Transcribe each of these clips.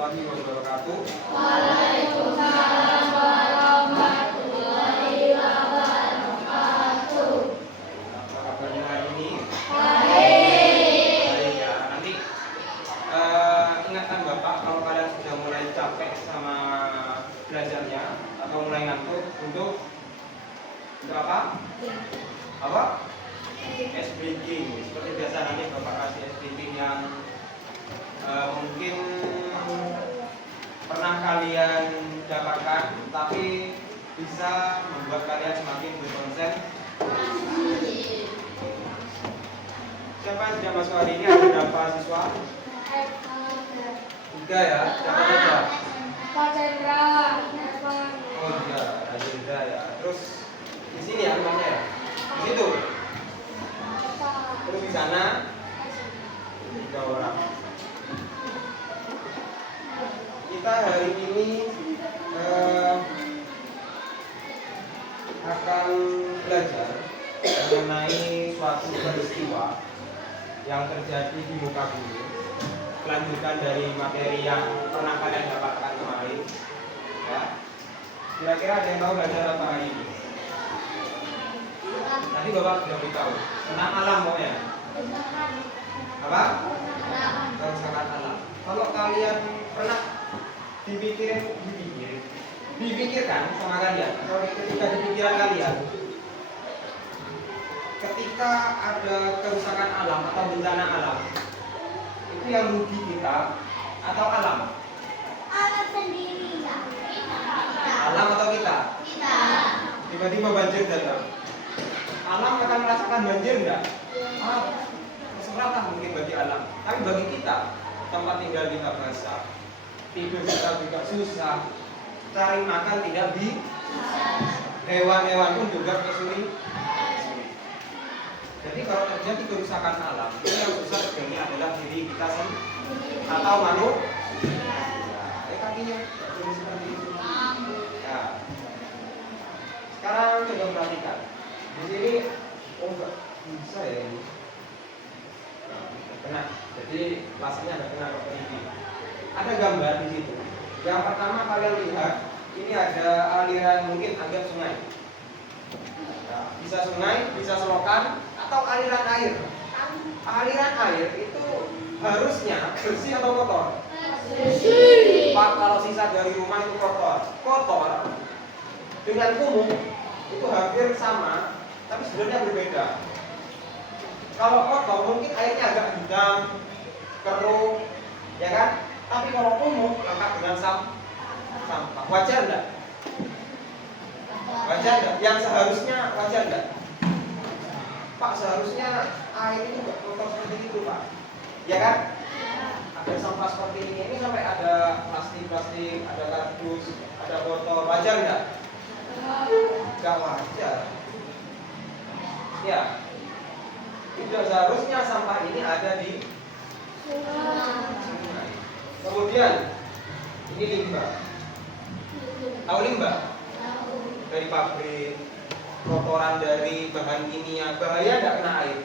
warahmatullahi wabarakatuh. Waalaikumsalam warahmatullahi wabarakatuh. Apa kabarnya hari ini? Baik. Baik ya. Nanti ingatkan Bapak kalau kalian sudah mulai capek sama belajarnya atau mulai ngantuk untuk apa? Apa? Ice breaking. Seperti biasa nanti Bapak kasih ice breaking yang mungkin pernah kalian dapatkan, tapi bisa membuat kalian semakin berkonsen. Siapa yang sudah masuk hari ini? Ada berapa siswa? 3 ya. Siapa saja? Pak Chandra. Oh iya, Rajendra ya. Terus di sini ya rumahnya ya? Di situ. Terus di sana 3 orang. Kita hari ini akan belajar mengenai suatu peristiwa yang terjadi di muka bumi. Kelanjutan dari materi yang pernah kalian dapatkan kemarin. Ya. Kira-kira ada yang tahu belajar apa hari ini? Tadi Bapak sudah beritahu tentang alam pokoknya. Apa? Kerusakan alam. Kalau kalian pernah dipikirkan sama kalian, atau ketika di pikiran kalian, ketika ada kerusakan alam atau bencana alam, itu yang rugi kita atau alam? Alam sendiri ya. Alam atau kita? Kita. Tiba-tiba banjir datang, alam akan merasakan banjir enggak? Kesemeratan mungkin bagi alam, tapi bagi kita tempat tinggal kita basah, tidur kita juga susah, cari makan tidak bisa, hewan-hewan pun juga kesulitan. Jadi kalau terjadi kerusakan alam, itu yang susah sebenarnya adalah diri kita sendiri atau manusia. Kakinya jadi seperti itu. Ya. Sekarang coba perhatikan. Di sini enggak bisa ya ini. Kena. Jadi plastiknya ada kena ke ini. Ada gambar di situ. Yang pertama kalian lihat, ini ada aliran mungkin anggap sungai. Nah, bisa sungai, bisa selokan, atau aliran air. Aliran air itu harusnya bersih atau kotor? Bersih. Pak, kalau sisa dari rumah itu kotor. Kotor dengan kumuh itu hampir sama, tapi sebenarnya berbeda. Kalau kotor mungkin airnya agak hitam, keruh, ya kan? Tapi kalau kumuh lengkap dengan sampah. Wajar enggak? Wajar enggak? Yang seharusnya wajar enggak? Pak, seharusnya air itu enggak kotor seperti itu, Pak. Ya kan? Ada sampah seperti ini sampai ada plastik, ada kardus, ada botol. Wajar enggak? Enggak wajar. Ya. Tidak seharusnya sampah ini ada di sungai. Kemudian ini limbah. Tahu limbah? Dari pabrik, kotoran dari bahan kimia, bahaya enggak kena air?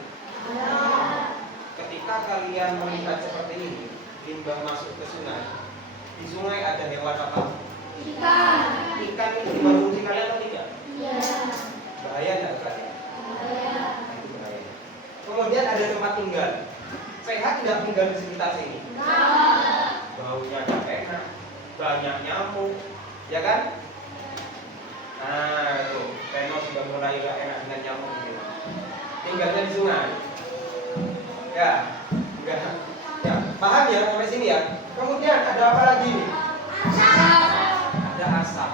Ketika kalian melihat seperti ini, limbah masuk ke sungai. Di sungai ada hewan apa? Ikan. Ikan ini dikonsumsi kalian atau tidak? Iya. Bahaya enggak kalian? Bahaya. Itu bahaya. Kemudian ada tempat tinggal. Sehat tidak tinggal di sekitar sini? Baunya enggak enak, banyak nyamuk, ya kan? Nah, itu Reno sudah mulai enggak enak dengan nyamuk gitu. Tinggalnya di sungai. Ya, enggak. Ya, paham ya sampai sini ya. Kemudian ada apa lagi nih? Ada asap.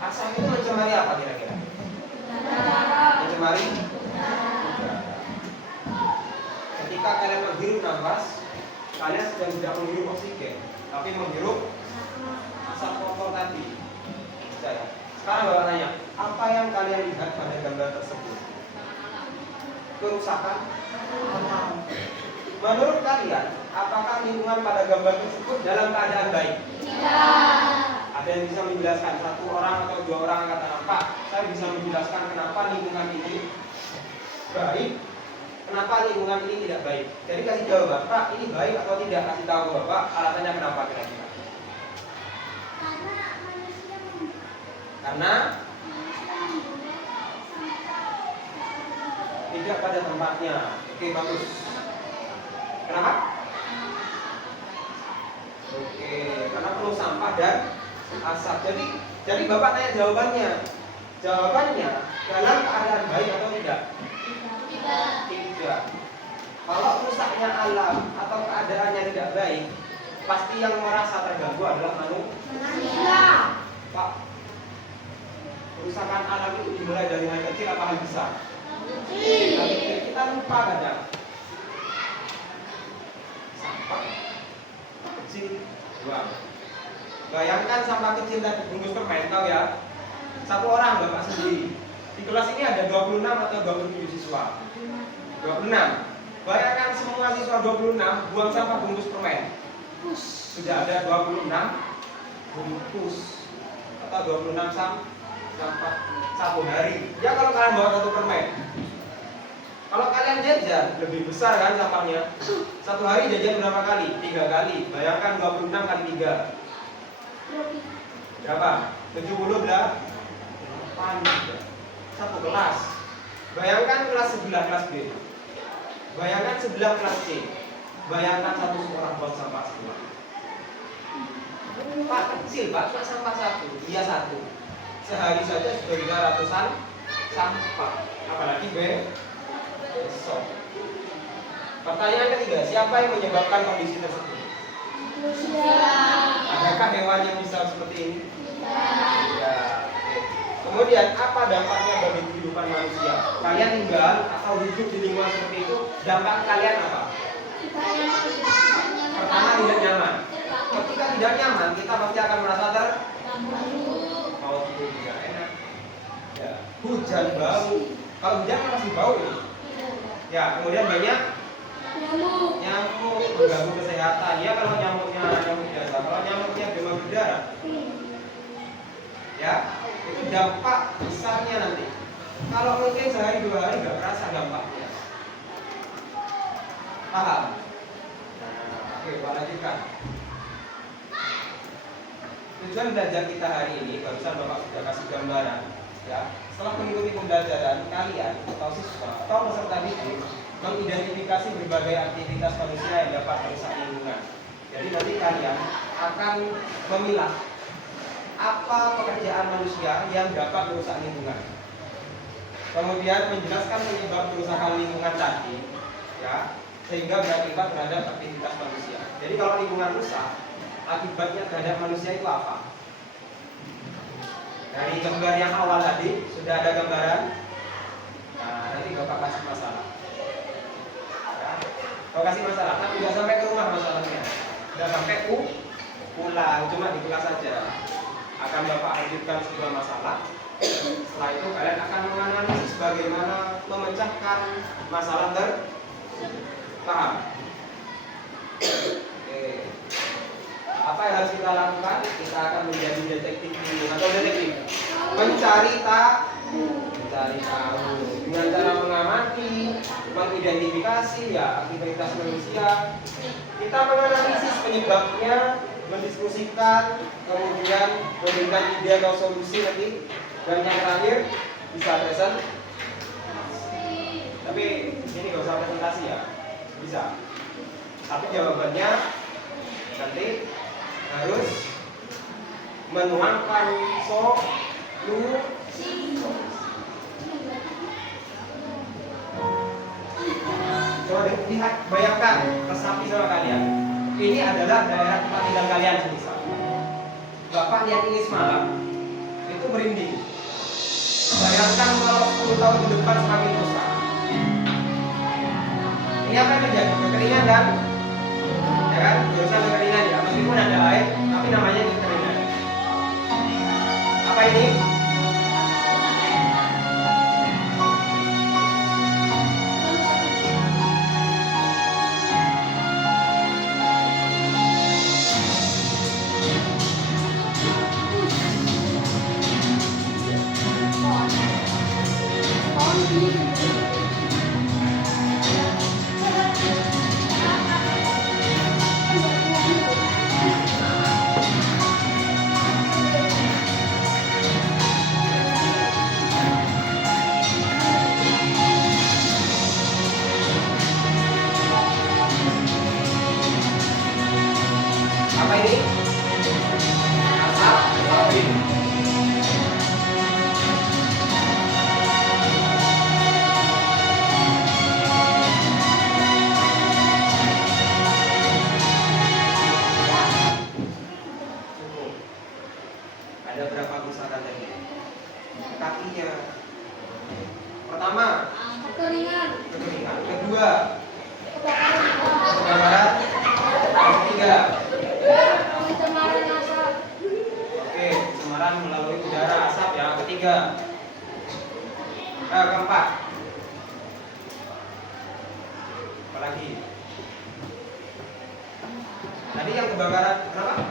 Asap itu mencemari apa kira-kira? Mencemari udara. Ketika kalian menghirup nafas, kalian sedang tidak menghirup oksigen, tapi menghirup asap kotor tadi. Sekarang Bapak tanya, apa yang kalian lihat pada gambar tersebut? Kerusakan alam. Menurut kalian, apakah lingkungan pada gambar tersebut dalam keadaan baik? Tidak. Ada yang bisa menjelaskan? 1 orang atau 2 orang katakan, Pak, saya bisa menjelaskan kenapa lingkungan ini baik, kenapa lingkungan ini tidak baik. Jadi kasih jawaban, Pak, ini baik atau tidak, kasih tahu ke Bapak alasannya kenapa kira-kira. Karena tidak pada tempatnya. Oke, bagus. Kenapa? Oke, karena penuh sampah dan asap. Jadi Bapak tanya jawabannya. Jawabannya dalam keadaan baik atau tidak? Tidak. Kalau rusaknya alam atau keadaannya tidak baik, pasti yang merasa terganggu adalah manusia. Pak, kerusakan alam itu dimulai dari hal kecil apa hal besar? Kita lupa kadang. Sampah kecil, buang. Bayangkan sampah kecil tadi bungkus permen, tahu ya? Satu orang Bapak sendiri. Di kelas ini ada 26 atau 27 siswa. 26. Bayangkan semua siswa 26 buang sampah bungkus permen. Sudah ada 26 bungkus atau 26 sampah satu hari. Ya kalau kalian bawa satu permen. Kalau kalian jajan lebih besar kan sampahnya. Satu hari jajan berapa kali? 3 kali. Bayangkan 26 kali 3. Berapa? 70 berapa? Satu kelas. Bayangkan kelas sebelah kelas B. Bayangkan sebelah kelas C. Bayangkan satu orang buat sampah semua. Pak kecil, Pak, cuma sampah satu. Iya satu. Sehari saja sudah bisa ratusan sampah. Apalagi besok. Pertanyaan ketiga, siapa yang menyebabkan kondisi tersebut? Adakah hewan yang bisa seperti ini? Ya. Kemudian apa dampaknya bagi kehidupan manusia? Kalian tinggal atau hidup di lingkungan seperti itu, dampak kalian apa? Pertama, tidak nyaman. Ketika tidak nyaman, kita pasti akan merasa mau tidur tidak enak. Ya. Hujan bau. Kalau hujan masih bau ya. Ya, kemudian banyak nyamuk mengganggu kesehatan. Ya kalau nyamuknya nyamuk biasa, kalau nyamuknya demam berdarah. Ya, itu dampak besarnya nanti. Kalau mungkin sehari 2 hari nggak terasa dampaknya. Paham? Nah, oke, Pak lanjutkan. Tujuan belajar kita hari ini, barusan Bapak sudah kasih gambaran. Ya, setelah mengikuti pembelajaran, kalian atau siswa atau peserta didik mengidentifikasi berbagai aktivitas manusia yang dapat merusak lingkungan. Jadi nanti kalian akan memilah apa pekerjaan manusia yang dapat merusak lingkungan. Kemudian menjelaskan penyebab kerusakan lingkungan tadi, ya, sehingga berakibat terhadap aktivitas manusia. Jadi kalau lingkungan rusak, akibatnya terhadap manusia itu apa? Dari gambar yang awal tadi sudah ada gambaran. Nah, nanti Bapak kasih masalah. Ya, Bapak kasih masalah, tapi tidak sampai ke rumah masalahnya. Tidak sampai pulang, cuma di kelas saja. Akan Bapak lanjutkan sebuah masalah. Setelah itu kalian akan menganalisis bagaimana memecahkan masalah paham? Oke. Apa yang harus kita lakukan? Kita akan menjadi detektif atau detektif mencari tahu dengan cara mengamati, mengidentifikasi ya aktivitas manusia. Kita menganalisis penyebabnya, mendiskusikan, kemudian memberikan ide atau solusi nanti, dan yang terakhir bisa present. Tapi ini nggak usah presentasi ya, bisa. Tapi jawabannya nanti harus menuangkan solusi. Coba lihat, bayangkan resapi sama kalian. Ini adalah daerah tempat tinggal kalian semisal. Bapak lihat ini semalam, itu merinding. Bayangkan kalau 10 tahun ke depan semakin rusak. Ini apa yang terjadi? Kekeringan kan? Ya kan? Berusaha kekeringan ya. Meskipun ada air, tapi namanya kekeringan. Apa ini? ini? Asap pabrik. Cukup. Ada berapa misalkan tadi? Kakinya. Pertama, Kekeringan. kekeringan. Kedua, Kebakaran. kebakaran. Ketiga, Pencemaran asap. oke, pencemaran melalui udara asap ya. Ketiga, keempat, apalagi? Tadi yang kebakaran berapa?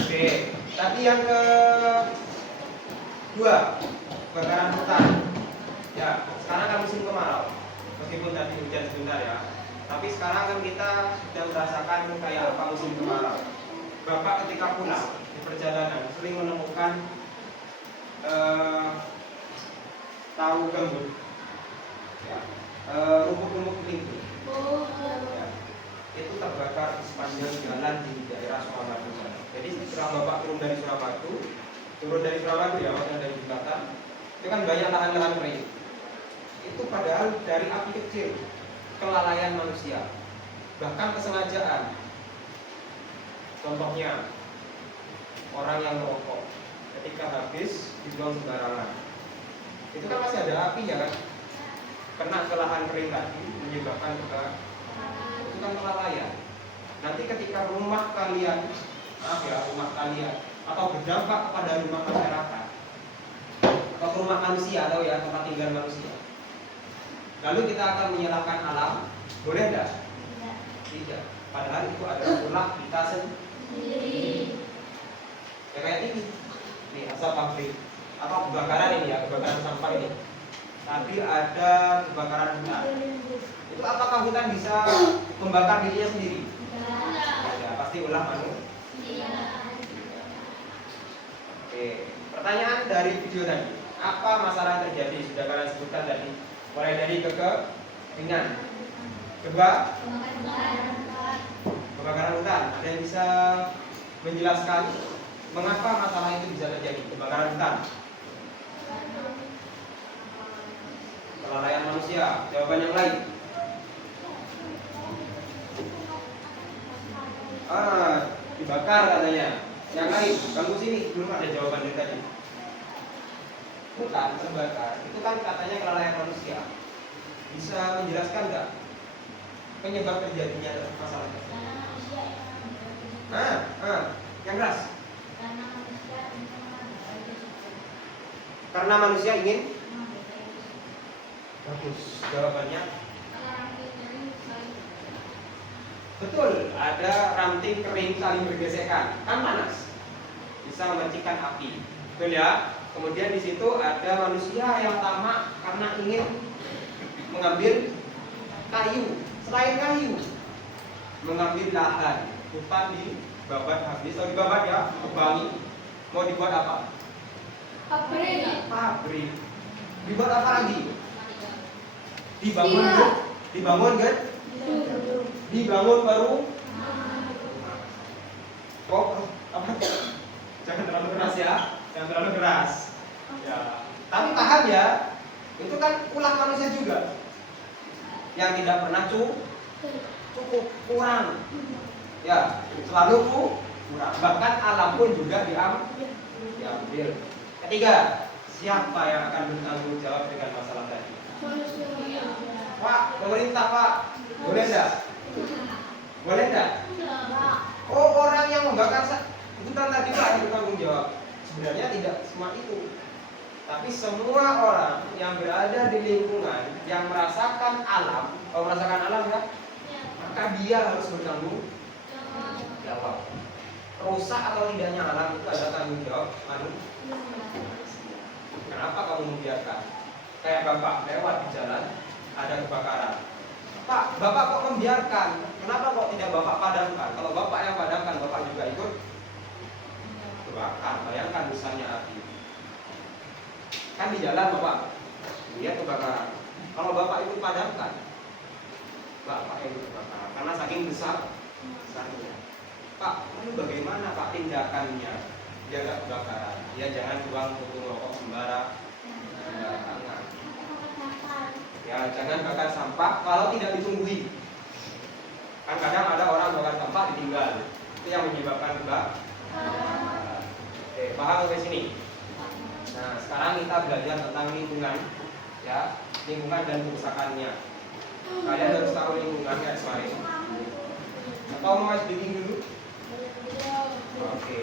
Oke, tadi yang kedua, kebakaran hutan. Ya, sekarang kan musim kemarau. Meskipun tadi hujan sebentar ya. Tapi sekarang kan kita sudah merasakan kayak apa musim kemarau. Bapak ketika pulang di perjalanan sering menemukan tahu gambut, ya, rumput-rumput tinggi, Oh, ya, itu terbakar di sepanjang jalan di daerah Suramadu sana. Jadi setelah Bapak turun dari Suramadu ya, maksudnya dari Jakarta, itu kan banyak lahan-lahan kering. Itu padahal dari api kecil, kelalaian manusia, bahkan kesengajaan. Contohnya orang yang merokok ketika habis dibuang sembarangan, itu kan masih ada apinya kan, kena ke lahan kering tadi menyebabkan kebakaran. Itu kan kelalaian. Nanti ketika rumah kalian, maaf ya, rumah kalian atau berdampak kepada rumah masyarakat atau rumah manusia atau ya tempat tinggal manusia, lalu kita akan menyalahkan alam, boleh enggak? Tidak. Padahal itu adalah ulah kita sendiri. Ya kayak ini asap pabrik, apa kebakaran ini ya, kebakaran sampah ini. Tadi ada kebakaran hutan. Itu apakah hutan bisa membakar dirinya sendiri? Ya pasti ulah manusia. Oke, pertanyaan dari video tadi, apa masalah yang terjadi? Sudah kalian sebutkan tadi, mulai dari kekeringan, kebakaran hutan. Ada yang bisa menjelaskan mengapa masalah itu bisa terjadi? Kebakaran hutan, kelalaian manusia. Jawaban yang lain? Dibakar katanya. Yang lain, kamu sini belum ada jawaban dari tadi. Hutan terbakar, itu kan katanya kelalaian manusia. Bisa menjelaskan nggak penyebab terjadinya masalah itu? Yang keras. Karena manusia ingin. Bagus, jawabannya betul. Ada ranting kering saling bergesekan, kan panas, bisa memercikan api, betul ya. Kemudian di situ ada manusia yang tamak karena ingin mengambil kayu, selain kayu, mengambil lahan. Hutan dibabat habis, atau dibabat ya, dibangi. Mau dibuat apa? Pabrik. Dibuat apa lagi? Dibangun kan? Dibangun baru. Kok apa? Jangan terlalu keras ya, jangan terlalu keras. Ya, tapi paham ya, itu kan ulah manusia juga, yang tidak pernah cukup, kurang. Ya, selalu kurang. Bahkan alam pun juga diambil. Ketiga, siapa yang akan bertanggung jawab dengan masalah tadi? Pak, pemerintah Pak, boleh enggak? Boleh enggak? Oh, orang yang membakar hutan tadi Pak yang bertanggung jawab. Sebenarnya tidak semua itu, tapi semua orang yang berada di lingkungan yang merasakan alam, kalau merasakan alam ya, maka dia harus bertanggung jawab. Rusak atau tidaknya alam itu ada tanggung jawab manusia. Kenapa kamu membiarkan? Kayak bapak lewat di jalan ada kebakaran. Pak, bapak kok membiarkan? Kenapa kok tidak bapak padamkan? Kalau bapak yang padamkan, bapak juga ikut kebakar. Bayangkan besarnya api. Kan di jalan bapak lihat kebakaran. Kalau bapak ikut padamkan, bapak yang ikut kebakaran. Karena saking besarnya. Pak, lalu bagaimana Pak tindakannya biar nggak kebakaran? Ya jangan buang puntung rokok sembarangan. Ya jangan bakar sampah kalau tidak ditunggui. Kan kadang ada orang bakar sampah ditinggal, itu yang menyebabkan kebakaran. Oke, paham sampai sini? Nah, sekarang kita belajar tentang lingkungan, ya, lingkungan dan kerusakannya. Kalian harus tahu lingkungan kayak kemarin. Atau mau speaking dulu? Oke.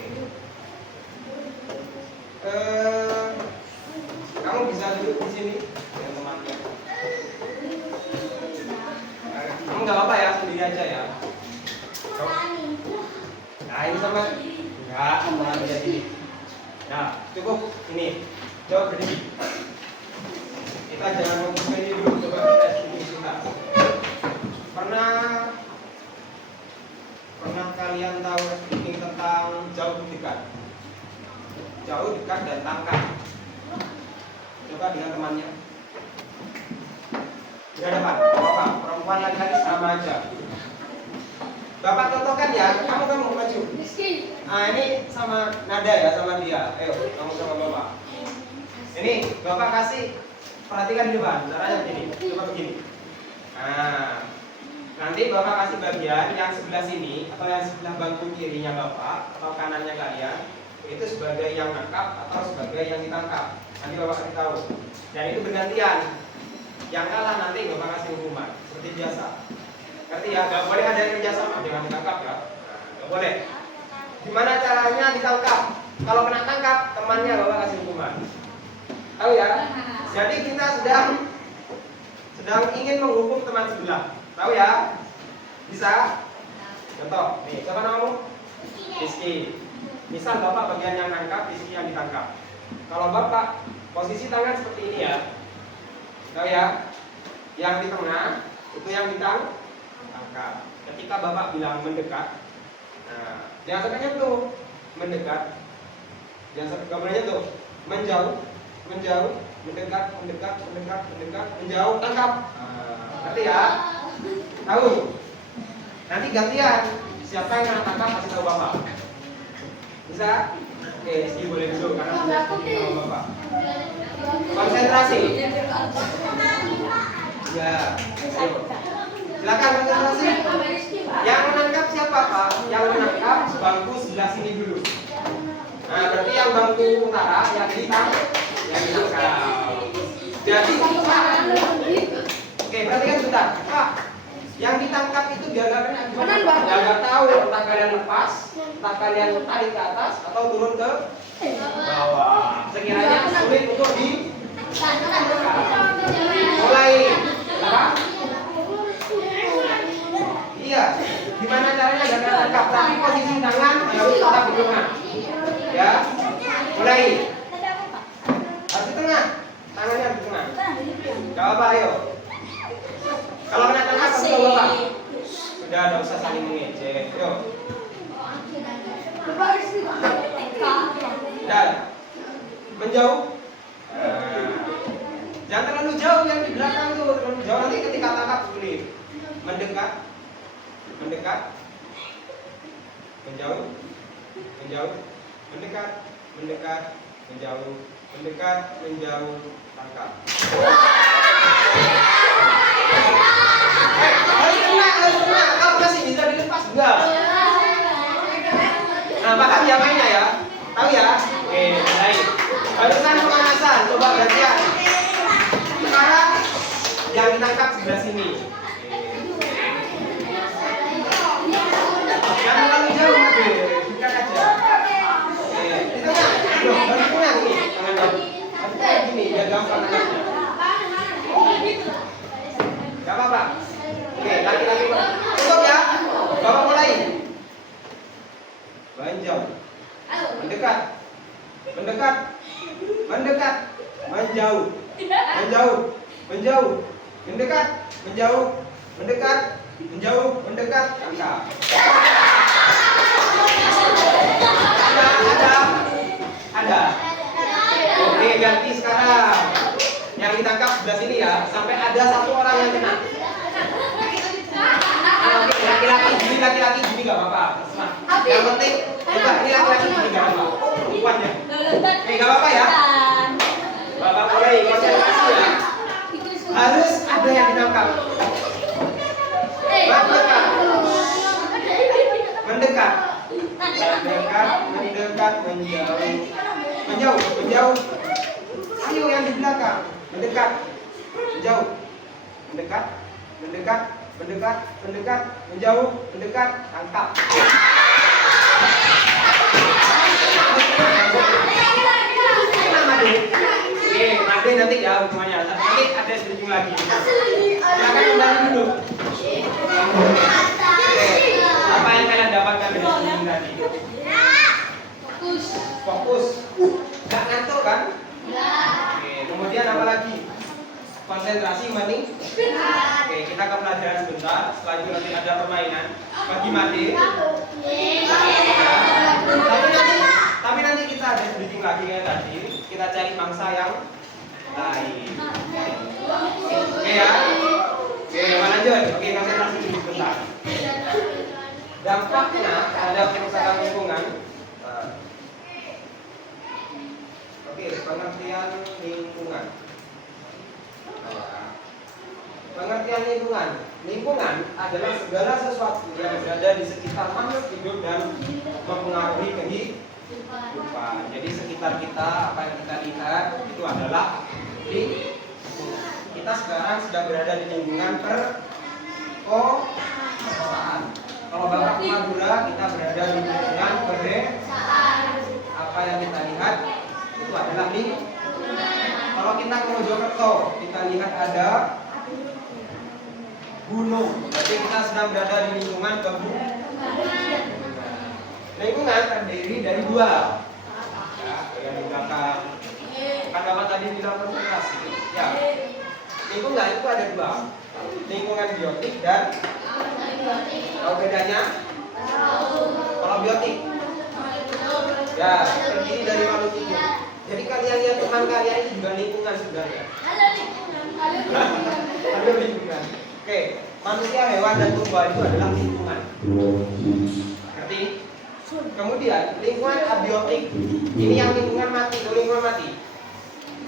Kamu bisa duduk di sini dengan temannya. Kamu nggak apa-apa ya, sendiri aja ya. Nah, ini sama enggak, sama aja sini. Nah, cukup ini. Coba berdiri. Kita jangan ngomong ini dulu, coba kita sedikit sebentar. Pernah kalian tahu speaking tentang jauh dekat? Jauh, dekat, dan tangkap. Coba dengan temannya. Di hadapan, bapak, perempuan laki-laki sama aja. Bapak contohkan ya, kamu maju. Nah ini sama nada ya, sama dia. Ayo, kamu sama bapak. Ini bapak kasih, perhatikan di depan. Caranya begini, coba begini. Nah, nanti bapak kasih bagian yang sebelah sini atau yang sebelah bangku kirinya bapak atau kanannya kalian itu sebagai yang nangkap atau sebagai yang ditangkap. Nanti bapak kasih tahu. Dan itu bergantian. Yang kalah nanti bapak kasih hukuman seperti biasa. Ngerti ya? Gak boleh ada yang kerjasama dengan ditangkap ya. Gak boleh. Gimana caranya ditangkap? Kalau kena tangkap, temannya bapak kasih hukuman. Tahu ya? Jadi kita sedang ingin menghukum teman sebelah. Tahu ya? Bisa? Contoh, nih, siapa namamu? Rizky. Misal bapak bagian yang nangkap, Rizky yang ditangkap. Kalau bapak posisi tangan seperti ini ya. Tahu ya? Yang di tengah itu yang ditangkap. Ketika bapak bilang mendekat, nah, jangan sampai nyentuh, mendekat. Jangan sampai nggak boleh nyentuh, menjauh, mendekat, menjauh, tangkap. Ngerti ya? Tahu? Nanti gantian. Siapa yang kena tangkap kasih tahu bapak. Bisa? Oke, Rizky boleh duduk karena sudah sama bapak. Konsentrasi. Ya. Ayo. Silakan konsentrasi. Yang menangkap siapa Pak? Yang menangkap bangku sebelah sini dulu. Nah, berarti yang bangku utara yang ditangkap. Jadi oke, berarti kan sebentar. Pak, yang ditangkap itu biar nggak tahu entah kalian lepas, entah kalian tarik ke atas atau turun ke bawah. Sekiranya sulit untuk di mulai. Apa? Iya. Gimana caranya agar tangkap? Tapi posisi tangan harus tetap di tengah. Ya. Mulai. Harus di tengah. Tangannya harus di tengah. Gak apa, ayo. Kalau kena tangkap kasih tahu bapak. Sudah, tidak usah saling mengejek. Yuk. Dan menjauh. Jangan terlalu jauh yang di belakang tuh, terlalu jauh nanti ketika tangkap sulit. Mendekat, menjauh, mendekat, menjauh, tangkap. Harus kena. Kalau masih bisa dilepas enggak? Nah, paham ya mainnya ya? Tahu ya? Oke, baik. Barusan pemanasan, coba gantian. Sekarang yang ditangkap sebelah sini. Jangan terlalu jauh, dekat aja. Oke, di tengah. Loh, baru punya nih tangan kamu. Tapi kayak gini, biar gampang nangkapnya. Gak apa-apa. Oke, laki-laki cukup ya. Bapak mulai. Menjauh, mendekat, menjauh, mendekat, tangkap. Ada. Oke, ganti sekarang. Yang ditangkap sebelah sini ya, sampai ada satu orang yang kena. Oke, laki-laki gini nggak apa-apa. Yang penting, coba ini laki-laki ini gak apa? Perempuan ya. Gak apa-apa ya. Bapak mulai konsentrasi ya. Harus ada yang ditangkap. Mendekat, mendekat, mendekat, menjauh, menjauh. Ayo yang di belakang, mendekat, menjauh, mendekat, mendekat, mendekat, mendekat, menjauh, mendekat, tangkap. Oke, Made nanti jauh semuanya. Nanti ada sedikit lagi. Silakan kembali dulu. Oke, apa yang kalian dapatkan dari sini tadi? Fokus. Fokus. Nggak ngantuk kan? Oke, kemudian apa lagi? Konsentrasi mending. Oke, kita ke pelajaran sebentar. Setelah itu nanti ada permainan bagi Made. Tapi nanti kita ada sedikit lagi kayak tadi. Kita cari mangsa yang lain. Oke ya. Oke, lanjut. Oke, konsentrasi dulu sebentar. Dampaknya terhadap kerusakan lingkungan. Oke, pengertian lingkungan. Pengertian lingkungan. Lingkungan adalah segala sesuatu yang berada di sekitar makhluk hidup dan mempengaruhi kehidupan. Jadi sekitar kita, apa yang kita lihat itu adalah lingkungan. Kita sekarang sedang berada di lingkungan perkotaan. Kalau Bapak ke Madura, kita berada di lingkungan pedesaan. Apa yang kita lihat itu adalah lingkungan. Kalau kita ke Mojokerto, kita lihat ada gunung. Berarti kita sedang berada di lingkungan pegunungan. Lingkungan terdiri dari dua. Ya, yang di belakang. Kan Bapak tadi bilang konsentrasi. Ya. Lingkungan itu ada dua. Lingkungan biotik dan tahu bedanya? Kalau biotik, ya terdiri dari makhluk hidup. Jadi kalian lihat teman kalian ini juga lingkungan sebenarnya. Ada lingkungan. Oke, manusia, hewan dan tumbuhan itu adalah lingkungan. Ngerti? Kemudian lingkungan abiotik. Ini yang lingkungan mati, itu lingkungan mati.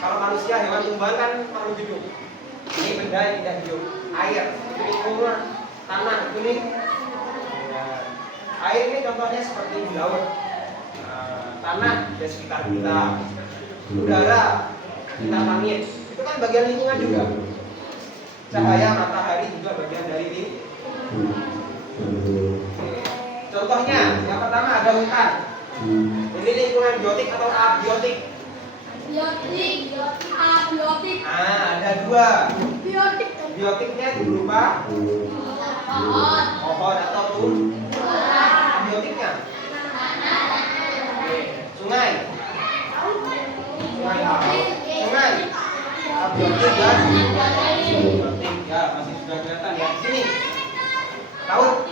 Kalau manusia, hewan, tumbuhan kan makhluk hidup. Ini benda yang tidak hidup. Air, itu lingkungan. Tanah, itu lingkungan. Air ini contohnya seperti di laut. Tanah di sekitar kita. Udara, kita langit. Itu kan bagian lingkungan juga. Cahaya matahari juga bagian dari lingkungan. Contohnya, yang pertama ada hutan. Ini lingkungan biotik atau abiotik? Biotik, abiotik. Ada dua. Biotik. Biotiknya berupa pohon atau tumbuhan. Abiotiknya sungai. Sungai. Abiotik dan biotik ya masih sudah kelihatan ya. Sini. Laut.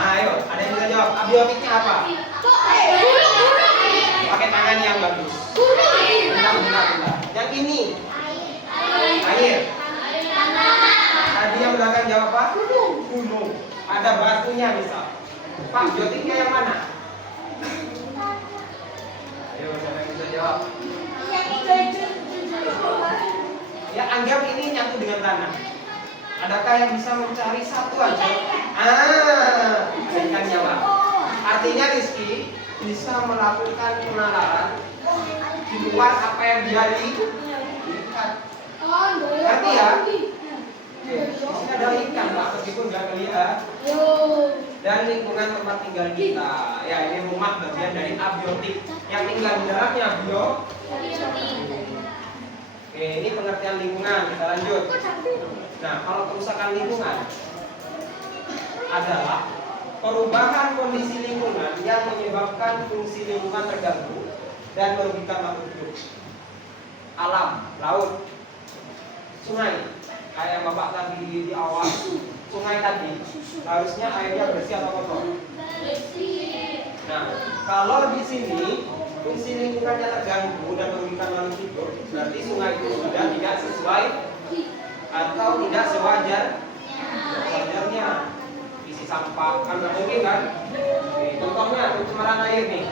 Ayo, ada yang bisa jawab. Abiotiknya apa? Pakai tangan yang bagus. Bentar. Yang ini air. Tadi yang belakang jawab apa? Gunung. Ada batunya misal. Pak, biotiknya yang mana? Ayo, siapa yang bisa jawab? Ya, anggap ini nyatu dengan tanah. Adakah yang bisa mencari satu aja? Ikannya Pak. Artinya Rizky bisa melakukan penalaran di luar apa yang dia lihat. Ngerti ya? Di sini ada ikan Pak, meskipun nggak kelihatan. Dan lingkungan tempat tinggal kita. Ya, ini rumah bagian dari abiotik. Yang tinggal di dalamnya Oke, ini pengertian lingkungan. Kita lanjut. Nah, kalau kerusakan lingkungan adalah perubahan kondisi lingkungan yang menyebabkan fungsi lingkungan terganggu dan merugikan makhluk hidup. Alam, laut, sungai. Kayak Bapak tadi di awal, sungai tadi harusnya airnya bersih atau kotor? Nah, kalau di sini fungsi lingkungannya terganggu dan merugikan makhluk hidup, berarti sungai itu sudah tidak sesuai atau tidak sewajarnya. isi sampah, kan nggak mungkin kan? Contohnya pencemaran air nih.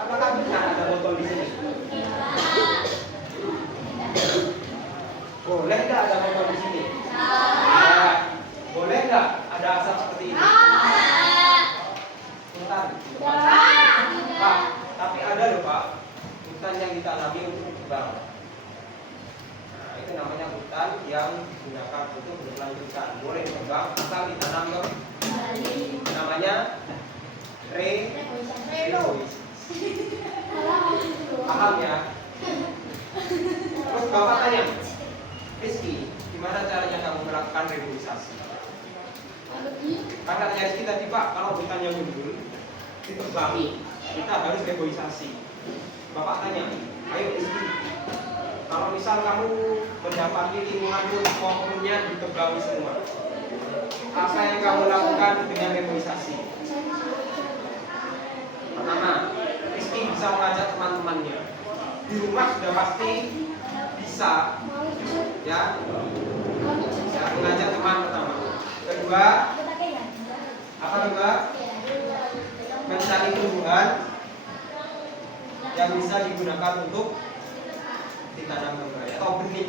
Apakah benar ada botol di sini? Boleh nggak ada botol di sini? Ya. Boleh nggak ada asap seperti ini? Bentar. Pak, tapi ada loh Pak, hutan yang ditanami untuk tebang. Nah, itu namanya hutan yang digunakan untuk berkelanjutan. Boleh tebang asal ditanam kembali. Namanya reboisasi. Paham ya? Terus Bapak tanya, Rizky, gimana caranya kamu melakukan reboisasi? Kan katanya Rizky tadi Pak, kalau hutannya gundul, ditebangi, kita harus reboisasi. Bapak tanya, ayo Rizky, kalau misal kamu mendapati lingkunganmu pohonnya ditebangi semua, apa yang kamu lakukan dengan reboisasi? Pertama, Rizky bisa mengajak teman-temannya. Di rumah sudah pasti bisa, ya, mengajak teman pertama. Kedua, apa kedua? Mencari tumbuhan yang bisa digunakan untuk ditanam kembali atau benih.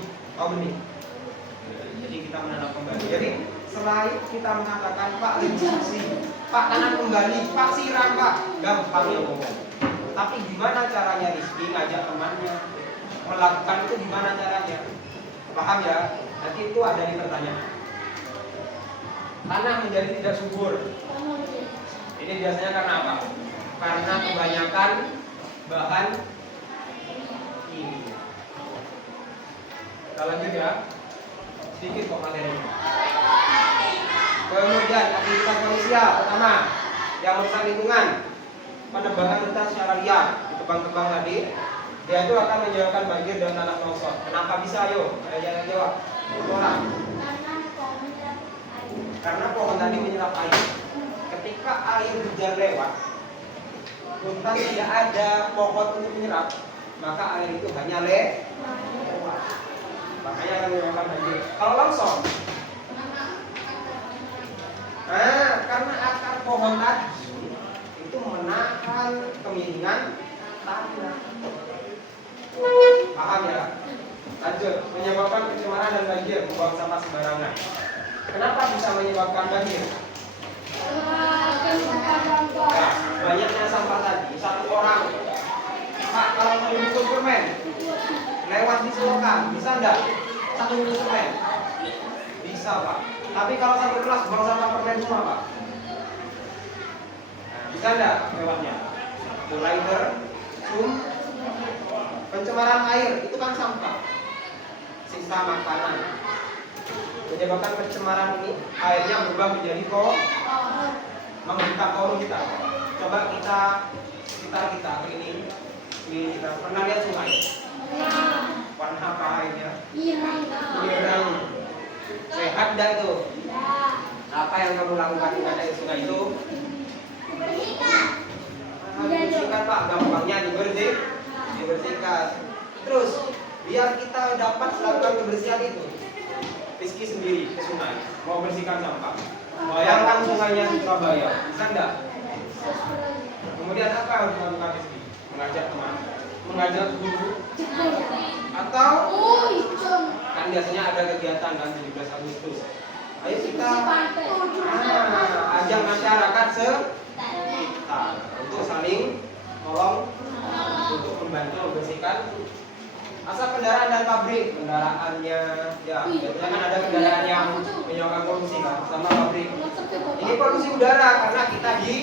Jadi kita menanam kembali. Jadi selain kita mengatakan Pak reboisasi, Pak tanam kembali, Pak siram Pak, gampang ya ngomong. Tapi gimana caranya Rizky ngajak temannya melakukan itu, gimana caranya? Paham ya? Nanti itu ada di pertanyaan. Tanah menjadi tidak subur. Ini biasanya karena apa? Karena kebanyakan bahan kimia. Kita lanjut ya. Sedikit kok materinya. Kemudian aktivitas manusia pertama yang merusak lingkungan, penebangan hutan secara liar, ditebang-tebang tadi, dia itu akan menyebabkan banjir dan tanah longsor. Kenapa bisa? Ayo, jangan jawab. Orang. Karena pohon tadi menyerap air. Ketika air hujan lewat, hutan tidak ada pohon untuk menyerap, maka air itu hanya lewat. Makanya akan menyebabkan banjir. Kalau longsor, karena akar pohon tadi itu menahan kemiringan tanah. Paham ya? Lanjut, menyebabkan pencemaran dan banjir, membuang sampah sembarangan. Kenapa bisa menyebabkan banjir? Ya, banyaknya sampah tadi. Satu orang, Pak, kalau mau bungkus permen lewat di selokan, bisa enggak? Satu bungkus permen? Bisa Pak. Tapi kalau satu kelas buang sampah permen semua Pak, bisa enggak lewatnya? Mulai pencemaran air, itu kan sampah, sisa makanan. Menyebabkan pencemaran ini, airnya berubah menjadi menghitam korum kita. Coba kita ini kita pernah lihat sungai? Warna apa airnya? Ireng. Sehat dah itu. Apa yang kamu lakukan dengan air sungai itu? Dibersihkan Pak, gampangnya dibersihkan. Terus biar kita dapat melakukan kebersihan itu, Rizky sendiri ke sungai mau bersihkan sampah. Bayangkan sungainya di Surabaya, bisa enggak? Kemudian apa yang harus dilakukan Rizky? Mengajak teman, mengajak guru, atau kan biasanya ada kegiatan kan 17 Agustus. Ayo kita ajak masyarakat sekitar untuk saling tolong untuk membantu membersihkan asap kendaraan dan pabrik. Kendaraannya ya biasanya kan ada kendaraan yang menyebabkan polusi kan sama pabrik. Ini polusi udara karena kita di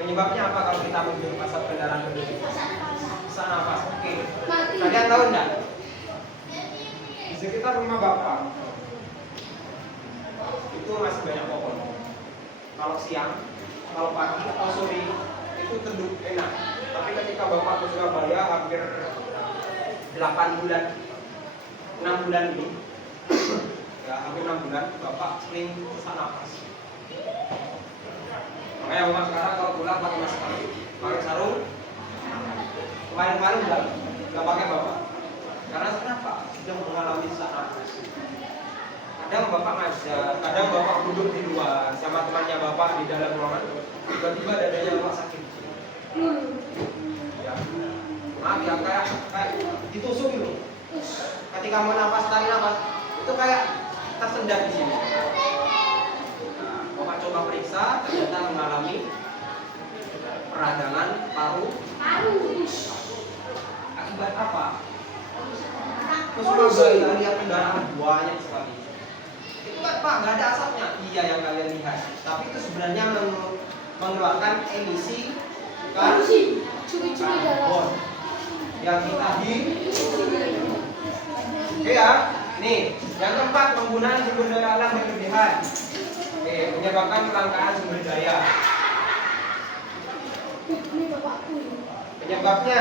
penyebabnya apa kalau kita menghirup asap kendaraan berdebu? Bisa nafas. Oke. Kalian tahu enggak? Di sekitar rumah Bapak itu masih banyak pohon. Kalau siang, kalau pagi atau sore itu teduh enak. Tapi ketika Bapak ke Surabaya hampir 8 bulan, 6 bulan ini, ya hampir 6 bulan, Bapak sering sesak nafas. Makanya Bapak sekarang kalau pulang pakai masker, pakai sarung. Kemarin-kemarin nggak pakai Bapak. Karena kenapa? Sudah mengalami sesak nafas. Kadang bapak ngajar, kadang bapak duduk di luar sama temannya bapak di dalam ruangan, tiba-tiba dadanya bapak sakit. Ya, maaf ya, kayak ditusuk gitu. Ketika mau nafas, tarik nafas, itu kayak tersendat di sini. Nah, bapak coba periksa, ternyata mengalami peradangan paru. Akibat apa? Terus juga lihat kendaraan banyak sekali. Itu kan Pak, nggak ada asapnya. Iya yang kalian lihat. Tapi itu sebenarnya mengeluarkan emisi karbon yang kita Oke ya, nih yang keempat, penggunaan sumber daya alam berlebihan. Menyebabkan kelangkaan sumber daya. Penyebabnya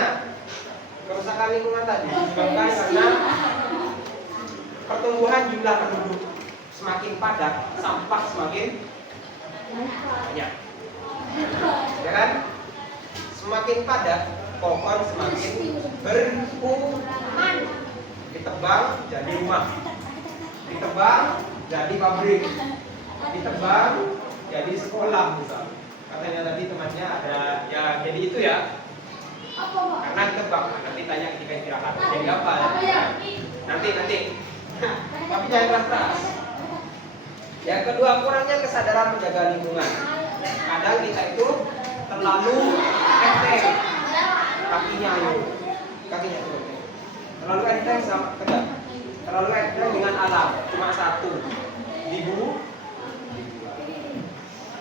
kerusakan lingkungan tadi disebabkan karena pertumbuhan jumlah penduduk semakin padat, sampah semakin banyak. Ya kan? Semakin padat, pohon semakin berkurang. Ditebang jadi rumah, ditebang jadi pabrik, ditebang jadi sekolah misal. Katanya tadi temannya ada, ya jadi itu ya. Karena ditebang, nanti tanya ketika istirahat. Jadi apa? Nanti. Tapi jangan keras-keras. Yang kedua, kurangnya kesadaran menjaga lingkungan. Kadang kita itu terlalu enteng kakinya itu. Terlalu enteng sama kedap. Terlalu enteng dengan alam, cuma satu.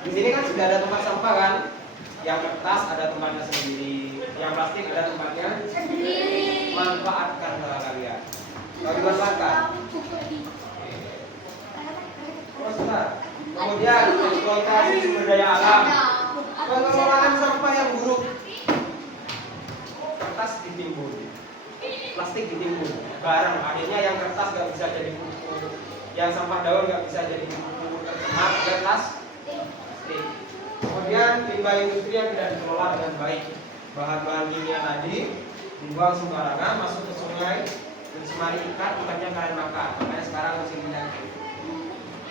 Di sini kan sudah ada tempat sampah kan? Yang kertas ada tempatnya sendiri, yang plastik ada tempatnya sendiri. Manfaatkan salah kalian. Kalau dimanfaatkan. Kemudian eksploitasi sumber daya alam. Pengelolaan sampah yang buruk. Kertas ditimbun, plastik ditimbun, barang akhirnya yang kertas nggak bisa jadi buku, yang sampah daun nggak bisa jadi buku tercemar dan plastik. Kemudian limbah industri yang tidak dikelola dengan baik, bahan-bahan kimia tadi dibuang sembarangan masuk ke sungai, mencemari ikannya kalian makan. Makanya sekarang musim penyakit.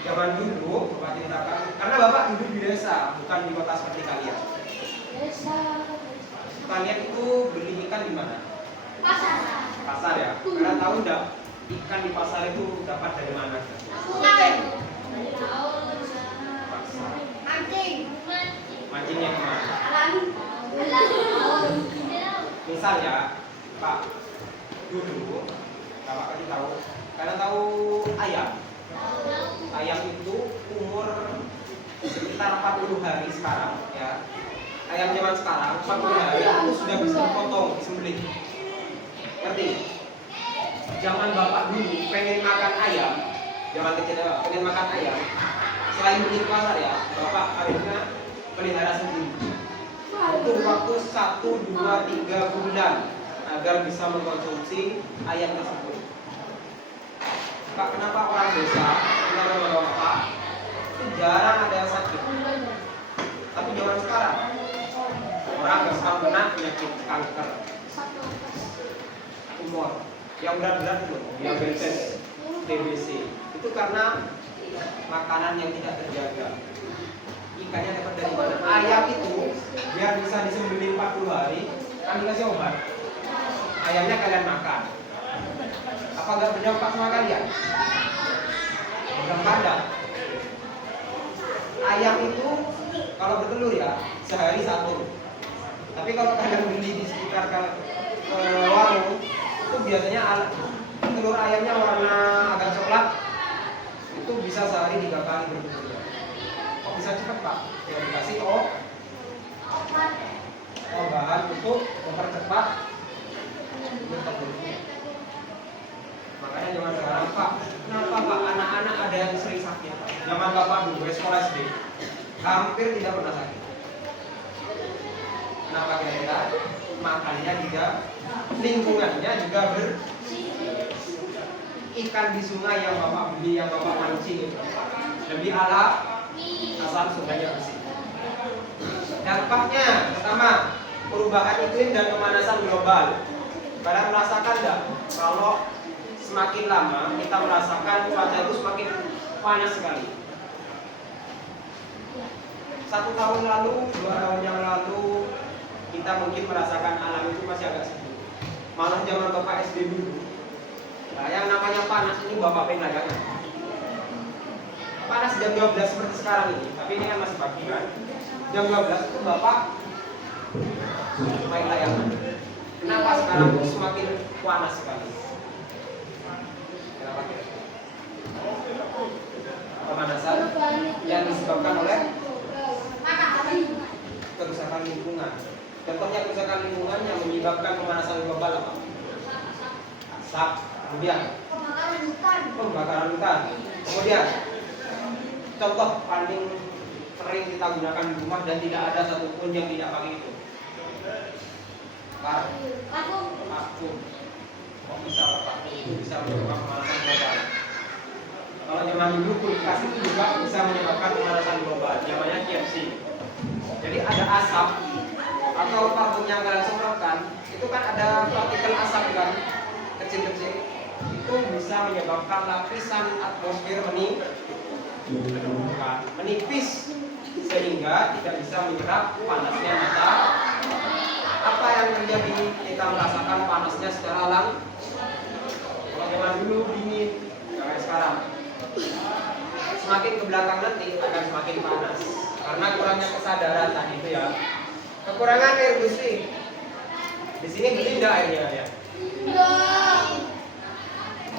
Zaman dulu bapak ceritakan, karena bapak hidup di desa, bukan di kota seperti kalian. Kalian itu beli ikan di mana? Pasar ya. Karena tahu enggak ikan di pasar itu dapat dari mana? Mancingnya kemana? Misal ya, Pak, dulu Bapak kasih tahu, karena tahu ayam. Ayam itu umur sekitar 40 hari sekarang ya. Ayam zaman sekarang 40 hari itu sudah bisa dipotong, disembelih. Ngerti? Zaman Bapak dulu pengen makan ayam, zaman kecil ya, pengen makan ayam. Selain beli ke pasar ya, Bapak akhirnya pelihara sendiri. Butuh waktu 1, 2, 3 bulan agar bisa mengkonsumsi ayam tersebut. Pak, kenapa orang desa, kenapa Bapak itu jarang ada yang sakit? Tapi zaman sekarang orang gampang kena penyakit kanker, tumor, yang berat-berat itu, diabetes, TBC. Itu karena makanan yang tidak terjaga. Ikannya dapat dari mana? Ayam itu biar bisa disembelih 40 hari, kan dikasih obat. Ayamnya kalian makan. Apa nggak berdampak sama kalian? Berdampak enggak? Ayam itu kalau bertelur ya sehari 1. Tapi kalau kalian beli di sekitar warung itu biasanya telur ayamnya warna agak coklat, itu bisa sehari 3 kali bertelur. Kok bisa cepat Pak? Ya dikasih bahan untuk mempercepat bertelurnya. Makanya zaman sekarang Pak, kenapa Pak anak-anak ada yang sering sakit? Zaman Bapak dulu sekolah SD hampir tidak pernah sakit. Kenapa kira-kira? Makannya juga, lingkungannya juga bersih. Ikan di sungai yang Bapak beli, yang Bapak mancing itu lebih asal sungainya bersih. Dampaknya pertama, perubahan iklim dan pemanasan global. Kalian merasakan nggak kalau semakin lama kita merasakan cuaca itu semakin panas sekali. 1 tahun lalu, 2 tahun yang lalu, kita mungkin merasakan alam itu masih agak sejuk. Malah zaman Bapak SD dulu, nah, yang namanya panas ini Bapak pengen layangan. Panas jam 12 seperti sekarang ini, tapi ini kan masih pagi kan. Jam 12 itu Bapak main layangan. Kenapa sekarang itu semakin panas sekali? Kenapa kira-kira? Pemanasan yang disebabkan oleh kerusakan lingkungan. Contohnya kerusakan lingkungan yang menyebabkan pemanasan global apa? Asap, kemudian pembakaran hutan. Kemudian contoh paling sering kita gunakan di rumah dan tidak ada satupun yang tidak pakai itu. Vakum. Kok bisa vakum? Itu bisa menyebabkan pemanasan global. Kalau zaman dulu kulkas itu juga bisa menyebabkan pemanasan global, namanya KFC. Jadi ada asap atau parfum yang kalian semprotkan, itu kan ada partikel asap kan, kecil-kecil. Itu bisa menyebabkan lapisan atmosfer menipis sehingga tidak bisa menyerap panasnya matahari. Apa yang terjadi? Kita merasakan panasnya secara langsung. Kalau zaman dulu dingin, kayak sekarang. Semakin ke belakang nanti akan semakin panas karena kurangnya kesadaran tadi itu ya. Kekurangan air bersih. Di sini bersih enggak airnya ya?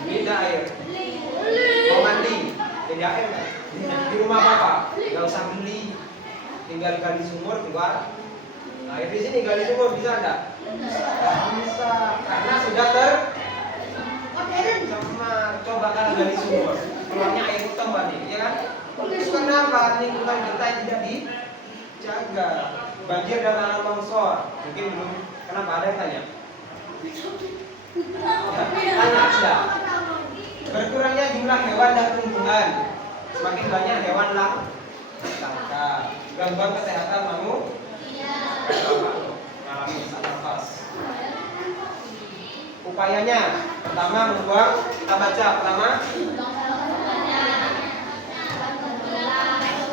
Ini enggak air. Mau mandi, tidak air kan? Di rumah Bapak, nggak usah beli, tinggal gali sumur keluar. Nah, di sini gali sumur bisa enggak? Nggak bisa, karena sudah tercemar. Coba kalau gali sumur, keluarnya air hitam nih, ya kan? Itu kenapa lingkungan kita tidak dijaga? Banjir dan tanah longsor, mungkin belum. Kenapa ada yang tanya? Ya, tanya sudah. Berkurangnya jumlah hewan dan tumbuhan, semakin banyak hewan langka. Gangguan kesehatan manusia, mengalami sesak nafas. Upayanya, pertama membuang, kita baca pertama.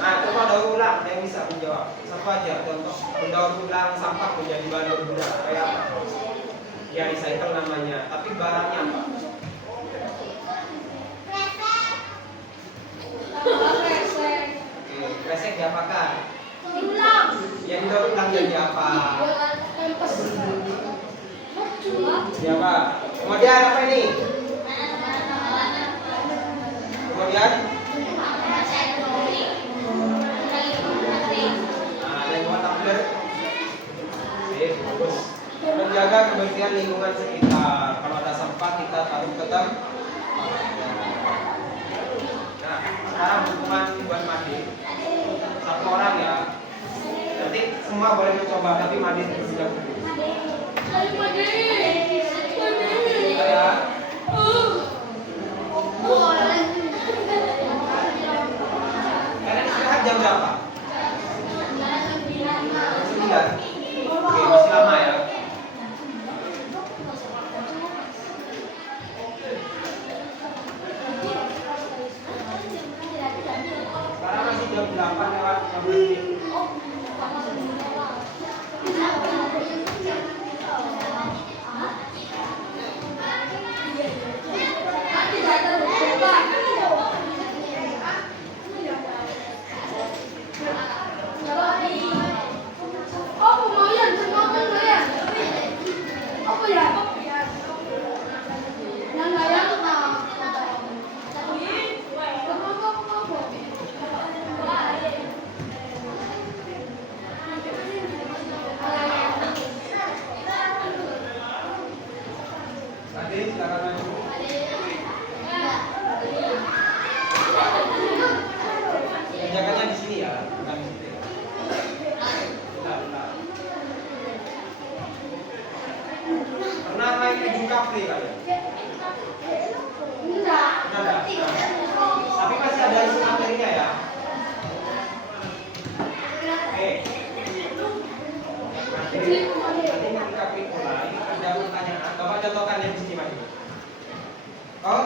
Coba daur ulang, yang bisa menjawab. Siapa aja contoh mendaur ulang sampah menjadi bahan berguna kayak apa? Ya recycle namanya, tapi barangnya apa? Kresek diapakan? Yang daur ulang jadi apa? Siapa? Kemudian apa ini? Kemudian? Bagus. Menjaga kebersihan lingkungan sekitar. Kalau ada sampah kita taruh ke tempat. Nah, sekarang hukuman buat Madi. 1 orang ya. Nanti semua boleh mencoba, tapi Madi terlebih dahulu. Ya. Kalian istirahat jam berapa? 9. Oke, masih lama ya. Sekarang masih jam 8 lewat 15 menit. Jakarta di sini ya, bukan di situ. Bentar. Pernah main Ujung Kapri kalian? Enggak. Tapi masih ada isi materinya ya. Nanti ketika mulai ada pertanyaan. Bapak contohkan yang di sini Mas. Oh,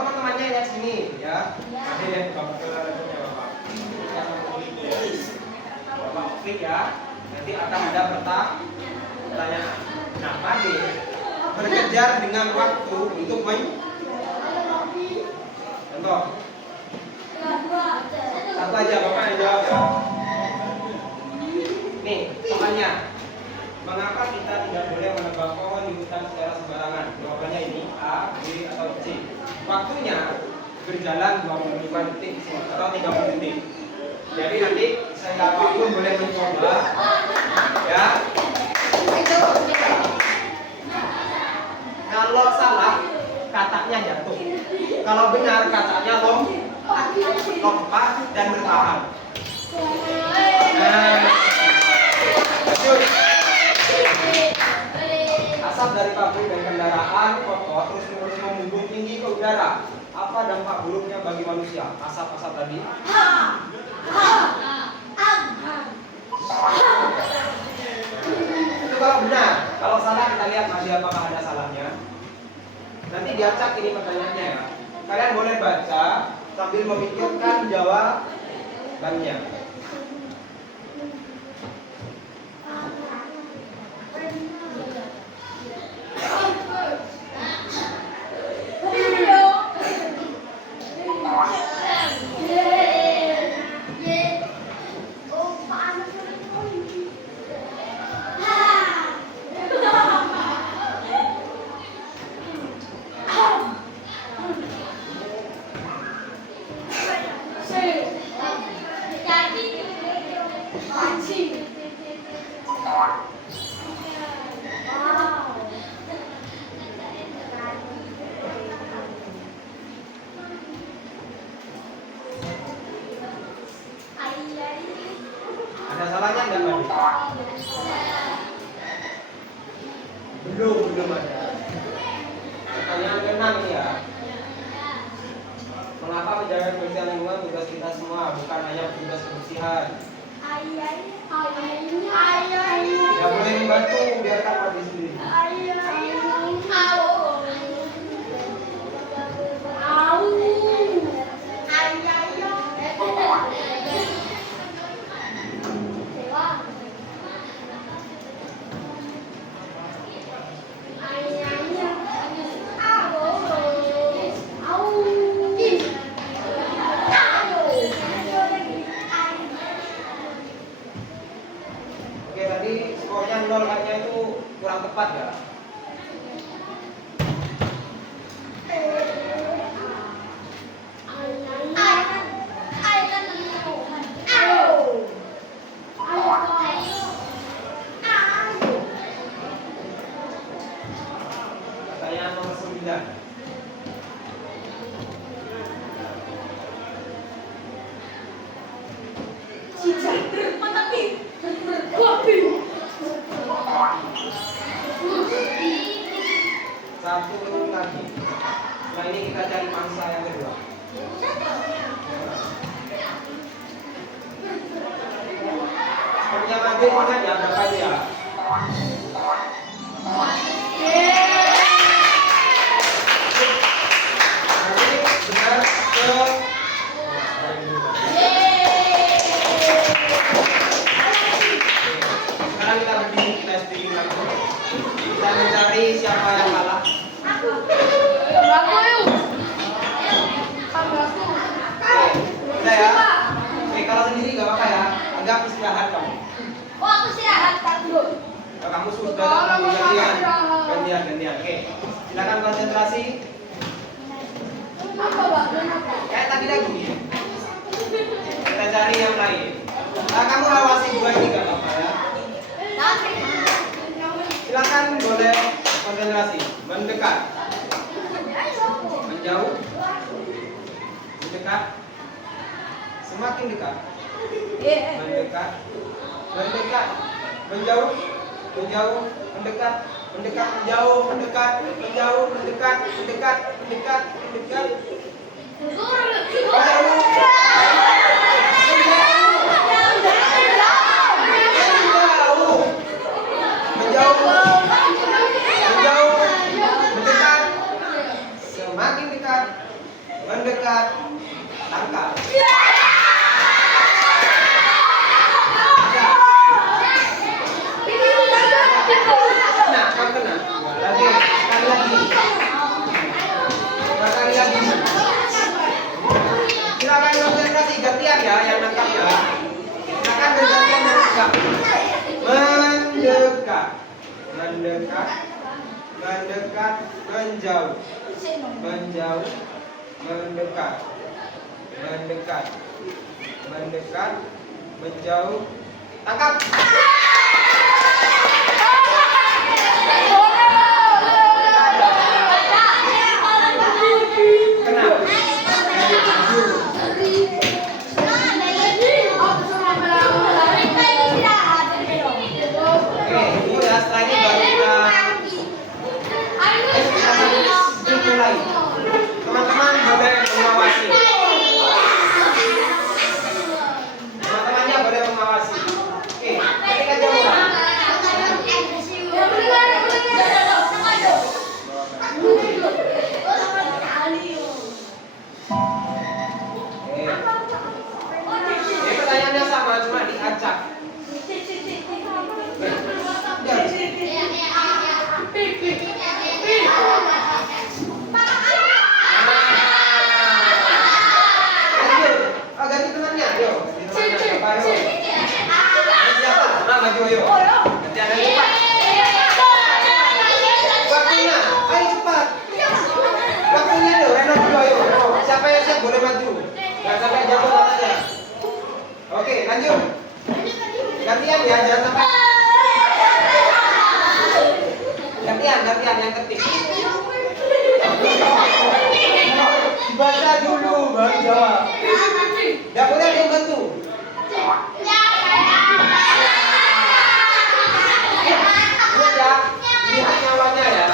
ya. Nanti deh Bapak punya Bapak. Bapak klik ya. Nanti akan ada pertanyaan. Nah, Pade berkejar dengan waktu untuk contoh. Satu aja Bapak yang jawab ya. Nih, soalnya mengapa kita tidak boleh menebang pohon di hutan secara sembarangan? Jawabannya ini A, B, atau C. Waktunya berjalan 25 detik atau 30 detik. Jadi nanti siapapun boleh mencoba ya. Kalau salah katanya jatuh. Kalau benar katanya lompat dan bertahan. Nah, lanjut. Asap dari pabrik dan kendaraan kotor terus-menerus membumbung tinggi ke udara. Apa dampak buruknya bagi manusia? Asap-asap tadi. Itu kalau benar. Kalau salah kita lihat masih apakah ada salahnya. Nanti diacak ini pertanyaannya ya. Kalian boleh baca sambil memikirkan jawabannya. Ada salahnya enggak, Mbak? Belum ada. Pertanyaan ke-6 ini ya. Mengapa menjaga kebersihan lingkungan tugas kita semua, bukan hanya tugas kebersihan? Ya boleh membantu, biarkan Pak sendiri. Oke, tadi skornya 0 katanya itu kurang tepat ya. Pertanyaan nomor 9. Satu lagi. Nah ini kita cari mangsa yang kedua. Sepertinya Made ingat ya berapa itu ya? Nanti benar ke sekarang kita berdiri, kita speaking lagi. Kita mencari siapa yang kalah. Udah ya. Oke, kalau sendiri nggak apa-apa ya. Anggap istirahat kamu. Kalau kamu sudah gantian. Oke, silakan konsentrasi. Kayak tadi lagi. Kita cari yang lain. Nah, kamu awasi dua ini nggak apa-apa ya. Silakan boleh konsentrasi. Mendekat, menjauh, mendekat, semakin dekat, mendekat, menjauh, mendekat, menjauh, mendekat, menjauh, mendekat, semakin dekat, mendekat, tangkap. Kena, kamu kena. Lagi, sekali lagi. Sekali lagi. Silakan konsentrasi, gantian ya yang nangkap ya. Silakan gantian yang nangkap. Mendekat, mendekat, mendekat, menjauh, menjauh, mendekat, mendekat, mendekat, menjauh, tangkap. Teman-teman boleh mengawasi. Teman-temannya boleh mengawasi. Oke, ketika jamuan. Ini pertanyaannya sama, cuma diacak. Ganti temannya, ayo. Ganti temannya, ayo. Siapa? Nah, maju ayo. Ganti ada cepat. Waktunya, ayo cepat. Waktunya dong, Reno dulu ayo. Siapa yang siap boleh maju. Jangan sampai jatuh katanya. Oke, lanjut. Gantian ya, jangan sampai. Gantian yang ketik. Dibaca dulu baru jawab. Tidak boleh ada yang bantu. Ingat ya, lihat nyawanya ya.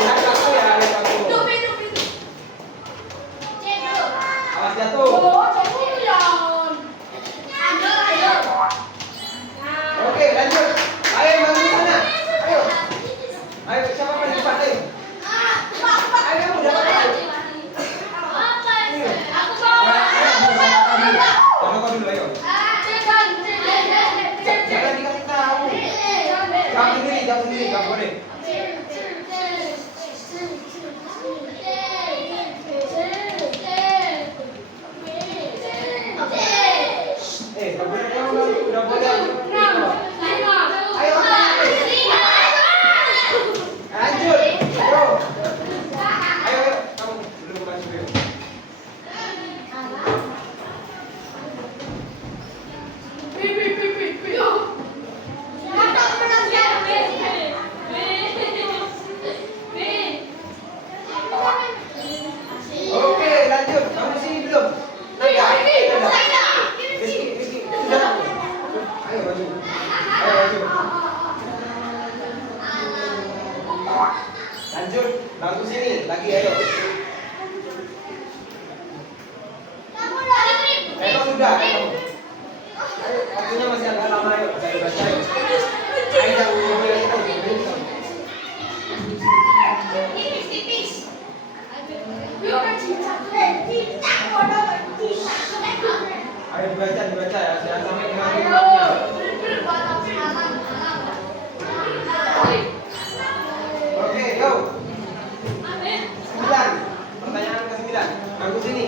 Lihat kartu ya, lihat kartu. Awas jatuh. Oke, lanjut. Ayo yang bantu sana. Ayo. Ayo, siapa paling cepat ayo. Ayo, udah apa? Kau dulu ayo. Jangan dikasih tahu. Jawab sendiri, nggak boleh. Nggak boleh tahu, udah boleh. Ayo, lanjut. Ayo, kamu belum maju yuk. Oke, lanjut. Kamu di sini belum? Rizky, sudah. Ayo maju. Ayo maju. Lanjut, bantu sini. Lagi ayo. Sudah. Ayo, waktunya masih agak lama ayo. Saya baca ayo. Ayo jangan boleh itu. Ayo dibaca ya, jangan sampai hilang-hilangnya. Oke, go. 9. Pertanyaan ke-9. Bangku sini.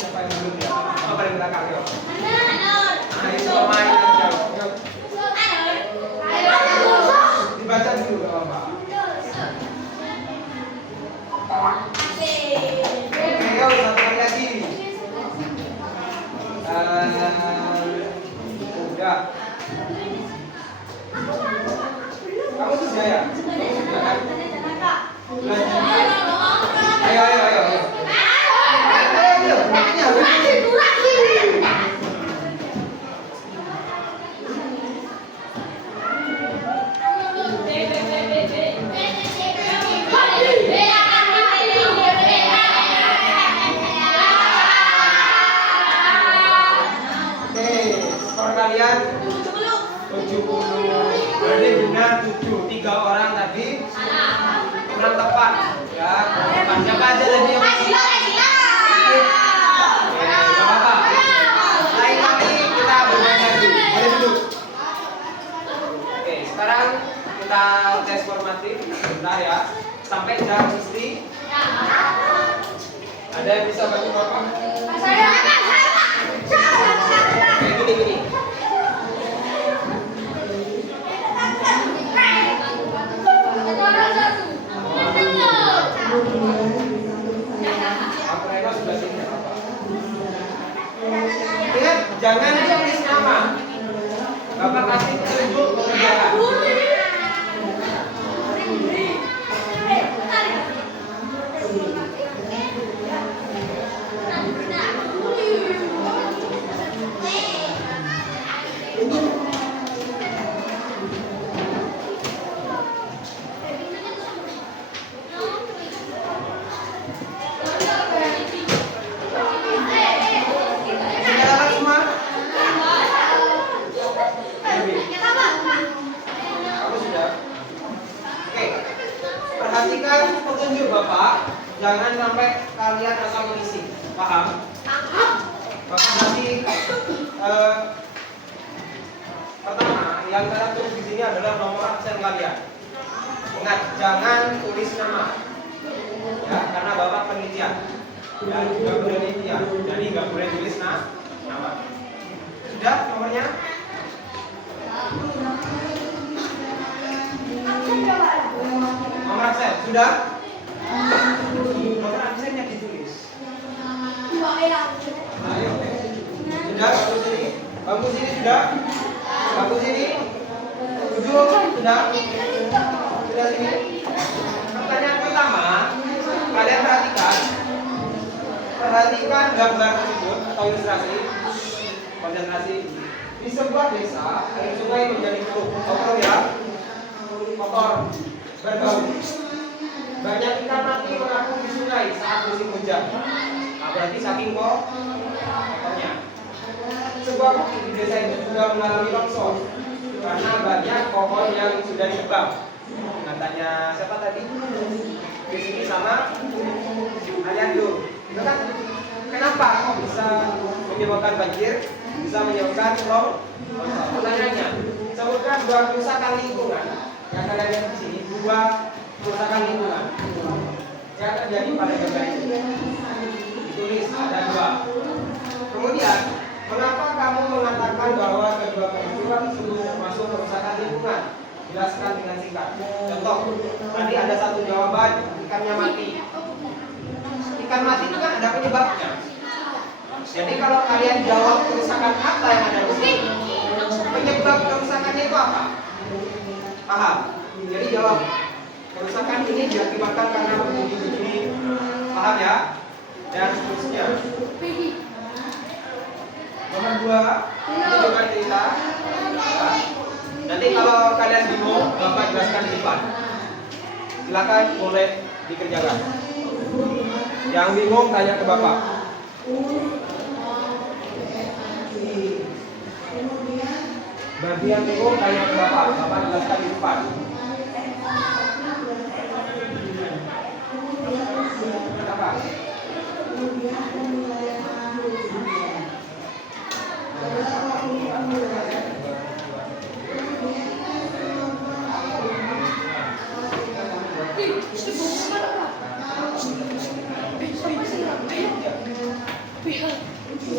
Siapa yang belum ya? Oh, paling belakang yuk. Ayo coba main jauh. Dibaca dulu gak apa-apa. Oke, go, satu kali lagi. Udah. Kamu sudah ya? Ayo. Skor kalian 70. Berarti benar 7. 3 orang tadi kurang tepat. Siapa aja tadi yang Oke, nggak apa-apa. Lain kali kita bermain lagi. Boleh duduk. Oke, sekarang kita tes formatif. Bentar ya. Sampai jam istri. Ada yang bisa bantu bapak? Kayak gini. Aku Reno sebelah sini ya bapak. Ingat, jangan tulis nama. Bapak kasih petunjuk pengerjaan. Perhatikan petunjuk Bapak, jangan sampai kalian asal mengisi. Paham? Bapak kasih pertama, yang kalian tulis di sini adalah nomor absen kalian. Ingat, jangan tulis nama. Ya, karena Bapak penelitian. Dan juga penelitian. Jadi nggak boleh tulis nama. Sudah nomornya? Nomor absen, sudah? Nomor absennya ditulis. Ayo. Sudah, bangku sini. Bangku sini sudah? Bangku sini. Ujung sudah? Sudah sini. Pertanyaan pertama, kalian perhatikan gambar tersebut atau ilustrasi. Konsentrasi. Di sebuah desa, air sungai menjadi keruh. Kotor ya? Kotor. Berbau. Banyak ikan mati mengapung di sungai saat musim hujan. Nah, berarti saking kotornya. Sebuah bukit di desa itu juga mengalami longsor karena banyak pohon yang sudah ditebang. Katanya siapa tadi? Di sini sama Aliando. Itu kan? Kenapa kok bisa menyebabkan banjir? Bisa menyebabkan longsor? Pertanyaannya, sebutkan dua kerusakan lingkungan yang kalian lihat di sini, dua kerusakan lingkungan yang terjadi pada gambar ini. Ditulis ada dua. Kemudian, mengapa kamu mengatakan bahwa kedua peristiwa tersebut termasuk kerusakan lingkungan? Jelaskan dengan singkat. Contoh, tadi ada satu jawaban, ikannya mati. Ikan mati itu kan ada penyebabnya. Jadi kalau kalian jawab kerusakan apa yang ada di sini, penyebab kerusakannya itu apa? Paham? Jadi jawab kerusakan ini diakibatkan karena begini. Paham ya? Dan seterusnya. Nomor 2, ini juga cerita. Nanti kalau kalian bingung, Bapak jelaskan di depan. Silakan boleh dikerjakan. Yang bingung tanya ke Bapak. Bagi yang bingung tanya ke Bapak. Bapak jelaskan di depan. Kenapa?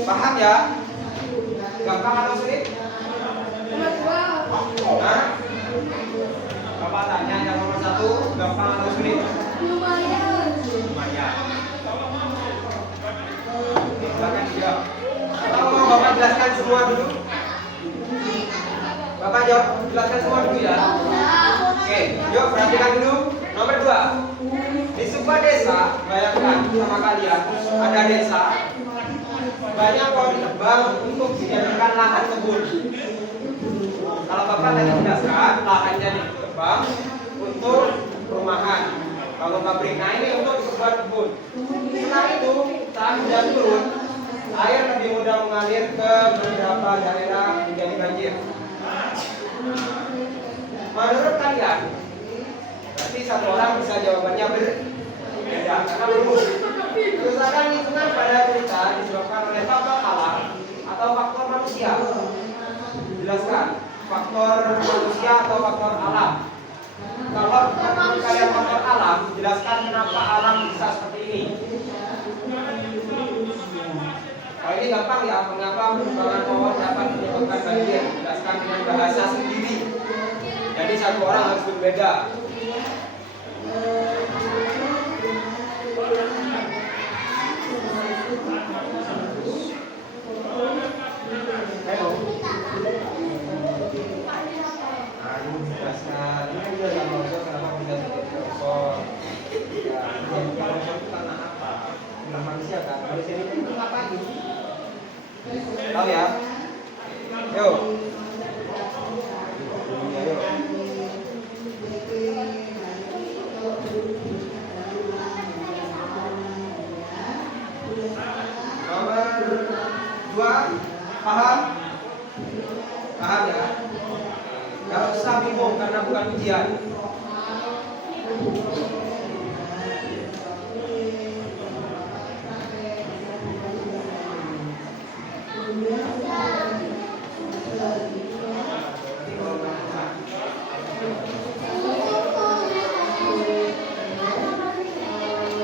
Paham ya? Gampang atau sulit? Nah, Bapak tanya yang nomor 1, gampang atau sulit? Lumayan. Oke, silakan dijawab. Atau mau Bapak jelaskan semua dulu? Bapak jawab, jelaskan semua dulu ya. Oke, yuk perhatikan dulu. Nomor 2. Di sebuah desa, bayangkan sama kalian, ada desa banyak pohon ditebang untuk dijadikan lahan kebun. Kalau Bapak tadi jelaskan, lahannya ditebang untuk perumahan, bangun pabrik. Nah ini untuk sebuah kebun. Setelah itu, saat hujan turun, air lebih mudah mengalir ke beberapa daerah menjadi banjir. Menurut kalian, berarti satu orang bisa jawabannya beda karena rumus. Kerusakan lingkungan pada cerita disebabkan oleh faktor alam atau faktor manusia. Jelaskan faktor manusia atau faktor alam. Kalau kalian faktor alam, jelaskan kenapa alam bisa seperti ini. Kalau ini gampang ya, mengapa penebangan pohon dapat menyebabkan banjir? Jelaskan dengan bahasa sendiri. Jadi satu orang harus berbeda. Hello. Nah, ini jelaskan. Ini juga yang longsor kenapa bisa terjadi longsor. Ya, yang longsor itu karena apa? Ulah manusia kan. Manusia itu ngapain? Tahu ya? Yuk. Yuk. Nomor 2, paham? Paham ya? Gak usah bingung karena bukan ujian.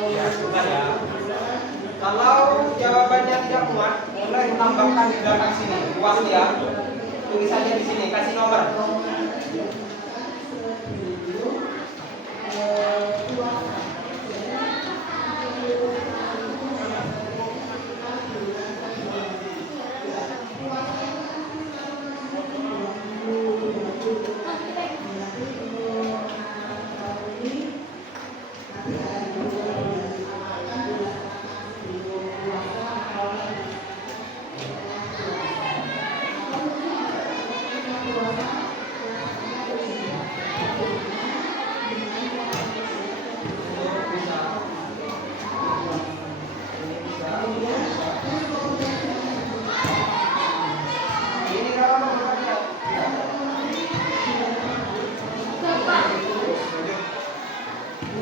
Ya, sebentar ya. Kalau jawabannya tidak muat, boleh ditambahkan di belakang sini. Luas ya. Tulis saja di sini, kasih nomor.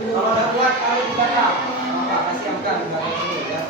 Kalau udah kuat kali di belakang, apa kasih angka di belakang sini ya.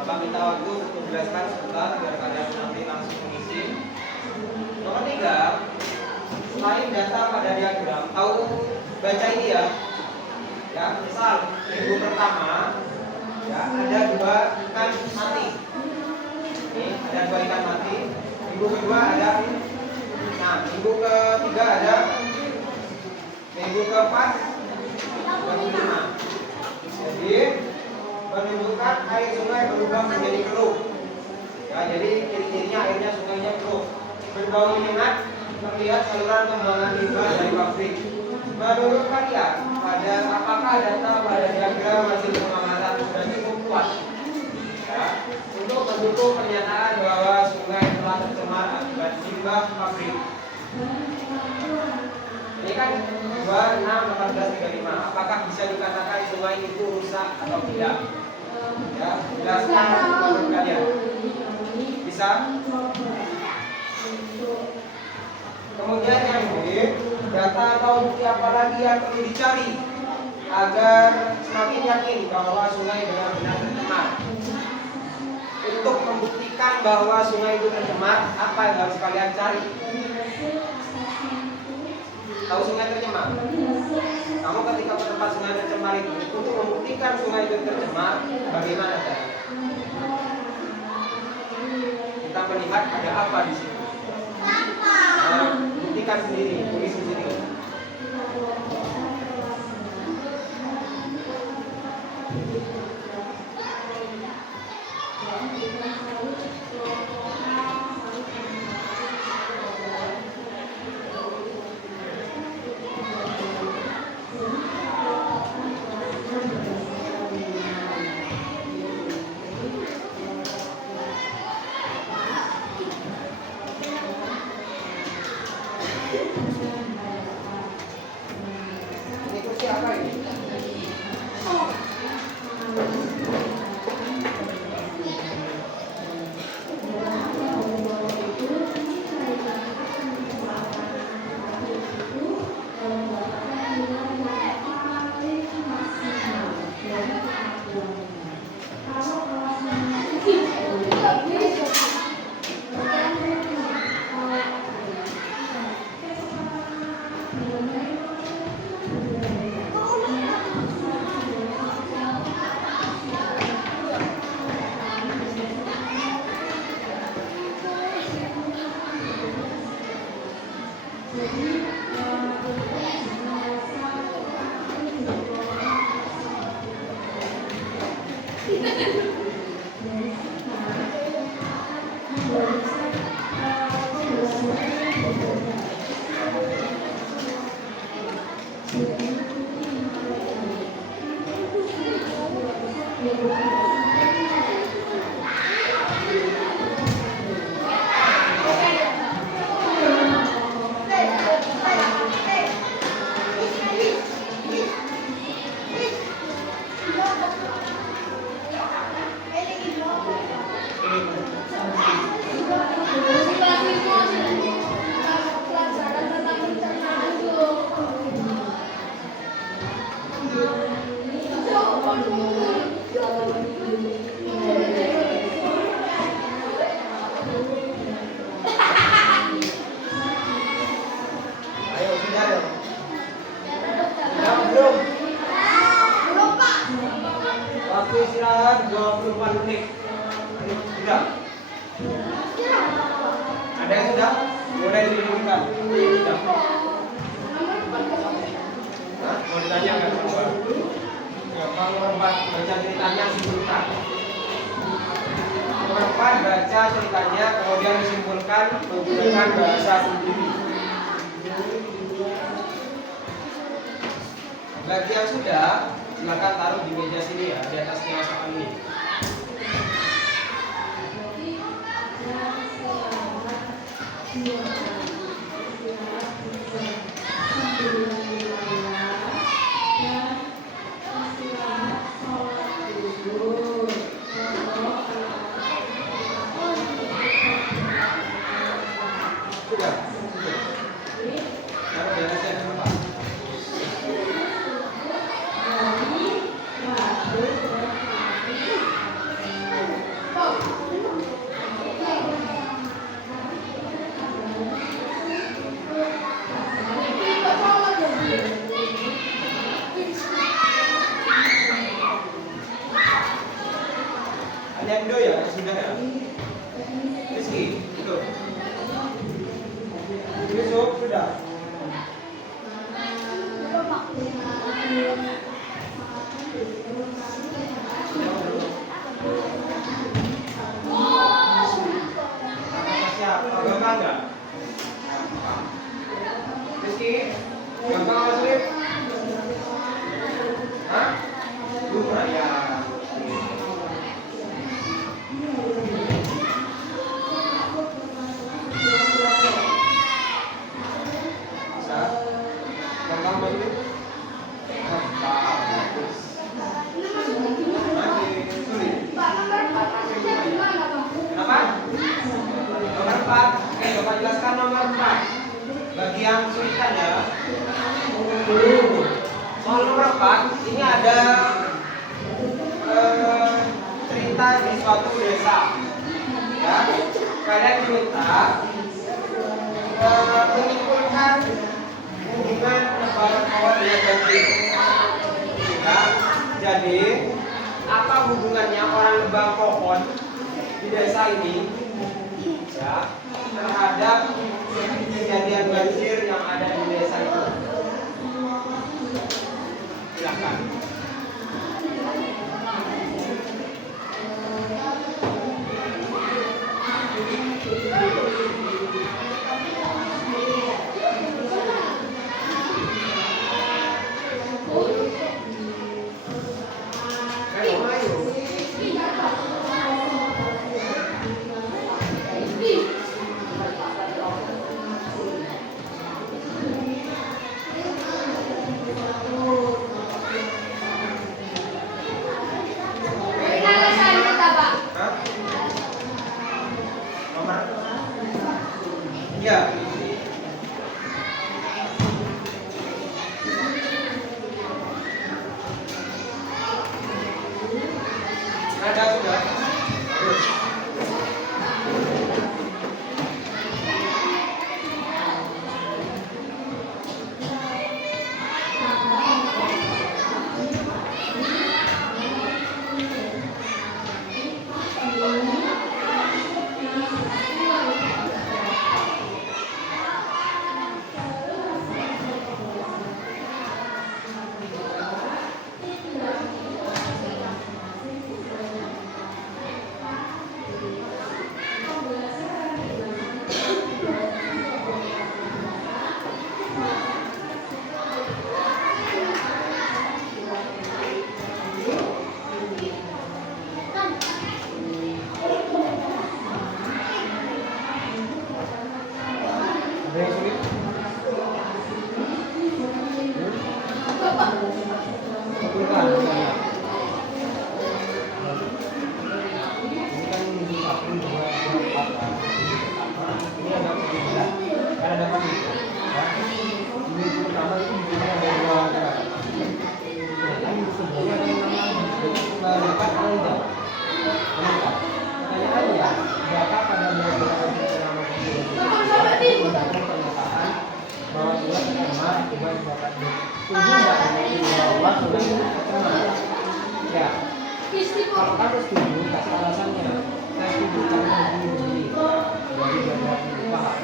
Bapak minta waktu untuk menjelaskan sebentar biar kalian nanti langsung mengisi. Nomor 3, selain data pada diagram, tahu baca ini ya. Ya, misal minggu pertama ya ada 2 ikan mati. Ini ada 2 ikan mati. Minggu kedua ada, nah minggu ketiga ada, minggu keempat 25. Jadi menunjukkan air sungai berubah menjadi keruh. Ya, jadi ciri-cirinya airnya sungainya keruh. Berbau menyengat, terlihat saluran pembuangan limbah dari pabrik. Menurut kalian, apakah data pada diagram hasil pengamatan sudah cukup kuat ya, untuk mendukung pernyataan bahwa sungai telah tercemar akibat limbah pabrik? Ini kan 2, 6, 18, 35. Apakah bisa dikatakan sungai itu rusak atau tidak? Ya, jelaskan menurut kalian. Bisa? Kemudian yang B, data atau bukti apa lagi yang perlu dicari agar semakin yakin bahwa sungai benar-benar tercemar? Untuk membuktikan bahwa sungai itu tercemar, apa yang harus kalian cari? Tahu sungai tercemar? Kamu ketika ke tempat sungai tercemar itu, untuk membuktikan sungai itu tercemar, bagaimana caranya? Kita melihat ada apa di sini. Buktikan sendiri, tulis sendiri. Ini kursi apa ini? Ayo, sudah dong. Sudah belum? Waktu istirahat 24 menit. Ayo, sudah. Ada yang sudah? Mulai diliburkan. Sudah. Hah? Mau ditanya nggak sama? Ya, kalau nomor 4 baca ceritanya simpulkan. Nomor 4 baca ceritanya kemudian disimpulkan menggunakan bahasa sendiri. Bagi yang sudah, silakan taruh di meja sini ya, di atasnya masakan ini. Sudah. Taruh di atasnya ada apa? Sudah ya? Rizky, itu. Yusuf, sudah. Siapa? Gampang nggak? Rizky, gampang apa sulit? Hah? Lumayan. Bisa? Gampang apa sulit? Gampang. Bagus. Lagi sulit. Kenapa? Nomor 4. Oke, Bapak jelaskan nomor 4. Bagi yang kesulitan ya. Soal nomor 4, ini ada cerita di suatu desa. Ya, kalian diminta menyimpulkan hubungan lebah pohon dengan banjir. Ya, jadi apa hubungannya orang nebang pohon di desa ini ya terhadap kejadian banjir yang ada di desa itu? Silakan. Ya. Ada sudah. Ada yang sulit? Bukan. Ini kan satu dua empat. Ini ada tiga. Kan ada empat itu. Ya. Ini pertama itu bunyinya ada dua angka. Ini sebelumnya ada yang dapat atau tidak? Pertanyaannya, berapa pada beberapa nama pernyataan bahwa surat terima akibat bakat setuju nggak bahwa surat itu terima? Ya. Kalau kamu setuju, kasih alasannya. Saya setuju karena begini. Jadi banyak yang paham.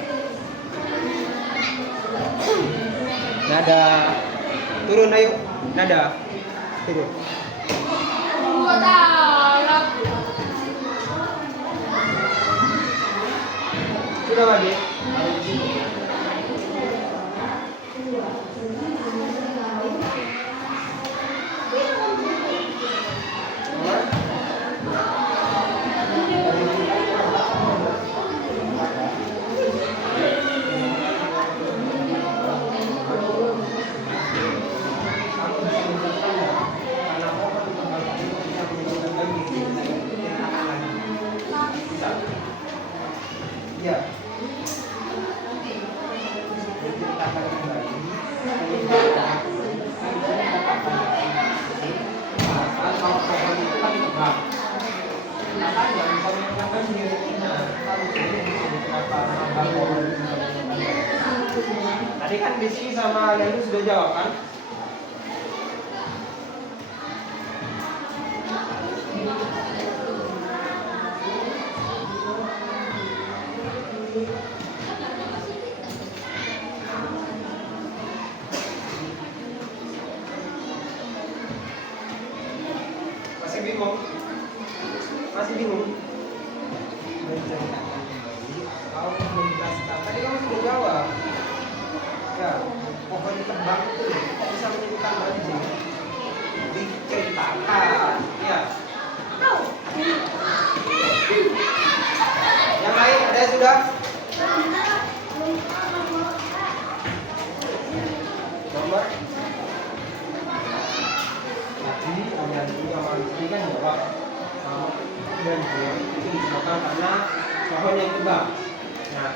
Nada. Turun ayo. Nada. Turun. Sudah lagi. Ya. Menceritakan kembali. Kalau pohon itu kan tebal. Maka nggak bisa mengatakan dirinya. Tadi kan Rizky sama yang itu sudah jawab kan? bingung? Masih bingung? Menceritakan kembali atau menjelaskan? Tadi kamu sudah jawab. Ya, pohon tebang itu kok bisa menyebutkan banjir? Diceritakan. Ya. Yang lain ada yang sudah? Nomor? Tadi ada juga manusia kan jawab dan itu disebabkan karena pohon yang tebang. Nah,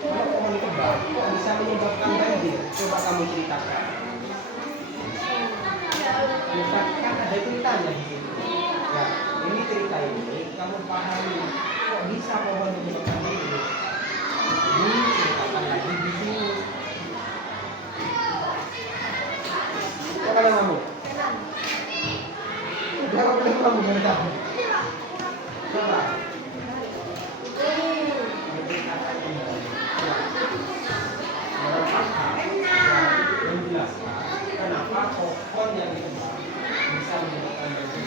kalau pohon tebang kok bisa menyebabkan banjir? Coba kamu ceritakan. Bukan kan ada ceritanya di sini. Ya, ini cerita ini kamu pahami. Kok bisa pohon menyebabkan banjir? Ini ceritakan lagi di sini. Siapa yang kamu? Siapa yang kamu beritahu? Coba. Menceritakan kembali. Menjelaskan kenapa pohon yang ditebang bisa menyebabkan banjir.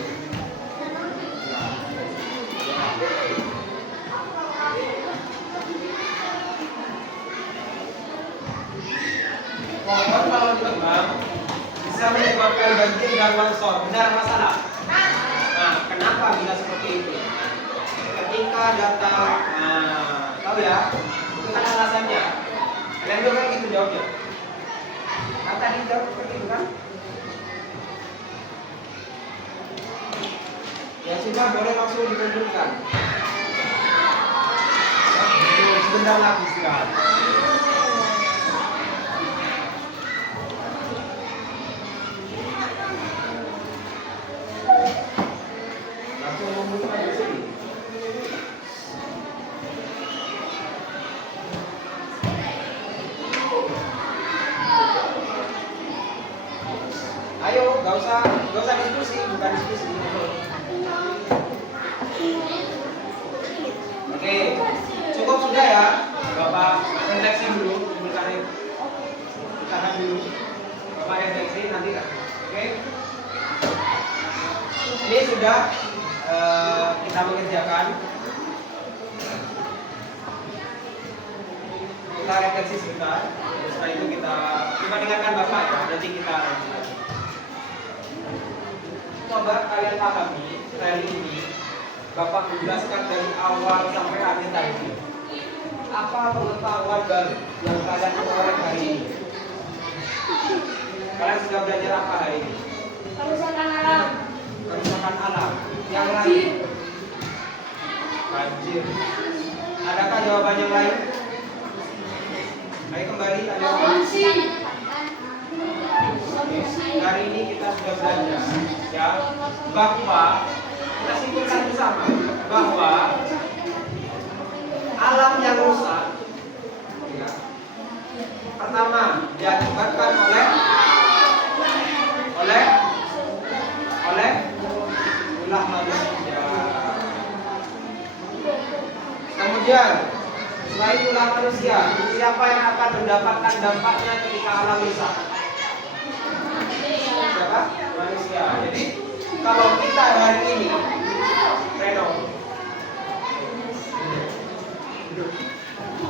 Pohon kalau ditebang bisa menyebabkan banjir dan longsor. Benar atau salah? Nah, kenapa bisa seperti itu? Ketika datang, tahu ya, itu kan alasannya. Kalian juga gitu jawabnya. Kan tadi jawab seperti itu kan? Ya sudah, boleh langsung ditunjukkan. Sebentar lagi istirahat. Langsung memutuskan di sini. Ayo, gak usah diskusi, bukan diskusi. Oke, cukup sudah ya, Bapak refleksi dulu, tahan dulu. Bapak refleksi nanti kan. Oke. Ini sudah kita mengerjakan. Kita refleksi sebentar. Setelah itu kita dengarkan Bapak ya. Nanti kita lanjut lagi. Coba kalian pahami hari ini Bapak menjelaskan dari awal sampai akhir tadi. Apa pengetahuan baru yang kalian peroleh hari ini? Kalian sudah belajar apa hari ini? Kerusakan alam. Kerusakan alam. Yang lain? Banjir. Adakah jawaban yang lain? Ayo kembali. Solusi. Hari ini kita sudah belajar ya bahwa kita simpulkan bersama bahwa alam yang rusak ya, pertama diakibatkan oleh ulah manusia. Kemudian selain ulah manusia, siapa yang akan mendapatkan dampaknya ketika alam rusak? Siapa? Manusia. Jadi kalau kita hari ini Reno.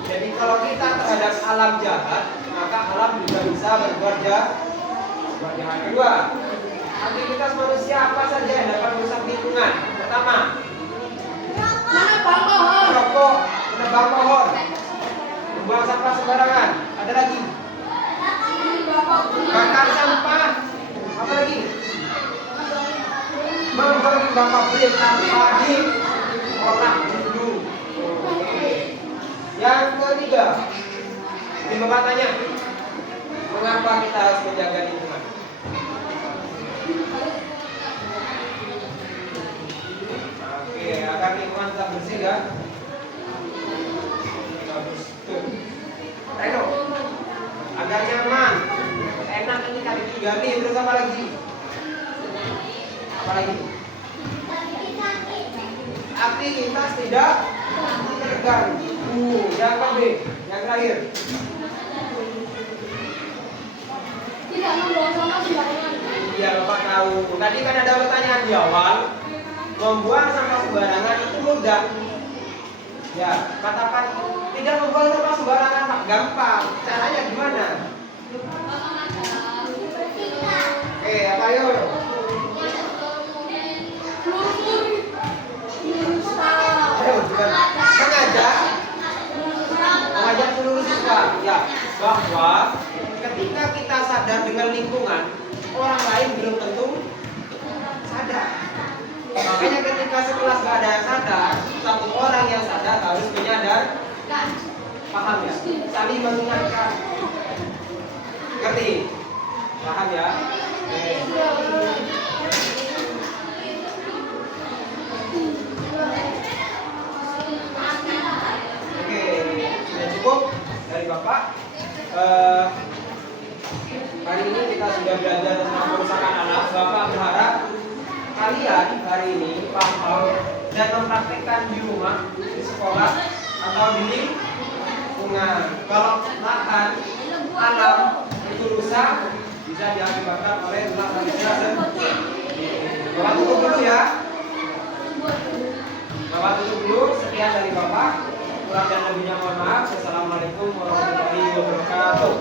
Jadi kalau kita terhadap alam jahat, maka alam juga bisa berbuat jahat. Kedua, aktivitas manusia apa saja yang dapat merusak lingkungan? Pertama, Menebang pohon. merokok, menebang pohon, membuang sampah sembarangan. Ada lagi, bakar sampah. Apa lagi? Membakar pabrik tanpa diolah dulu. Yang ketiga, ini Bapak tanya, mengapa kita harus menjaga lingkungan? Oke, agar lingkungan tetap bersih kan? Bagus. Reno, agar nyaman, enak ini kali tinggali. Terus apa lagi? Apa lagi? Aktivitas tidak terganggu. Yang B, yang terakhir. Tidak membuang sampah sembarangan. Biar Bapak tahu. Tadi kan ada pertanyaan di awal. Membuang sampah sembarangan itu mudah. Ya, katakan tidak membuang sampah sembarangan Pak, gampang. Caranya gimana? Apa yuk? Ayo, mengajak seluruh siswa ya bahwa ketika kita sadar dengan lingkungan, orang lain belum tentu sadar. Makanya ketika sekelas gak ada yang sadar, satu orang yang sadar harus menyadar. Paham ya? Saling mengingatkan. Ngerti? Paham ya? Oke, sudah cukup dari Bapak. Hari ini kita sudah belajar tentang kerusakan alam. Bapak berharap kalian hari ini paham dan mempraktikkan di rumah, di sekolah, atau di lingkungan. Kalau lahan alam itu rusak, bisa diakibatkan oleh ulah manusia sendiri. Bapak tutup dulu ya. Bapak tutup dulu. Sekian dari Bapak. Kurang dan lebihnya mohon maaf. Assalamualaikum warahmatullahi wabarakatuh.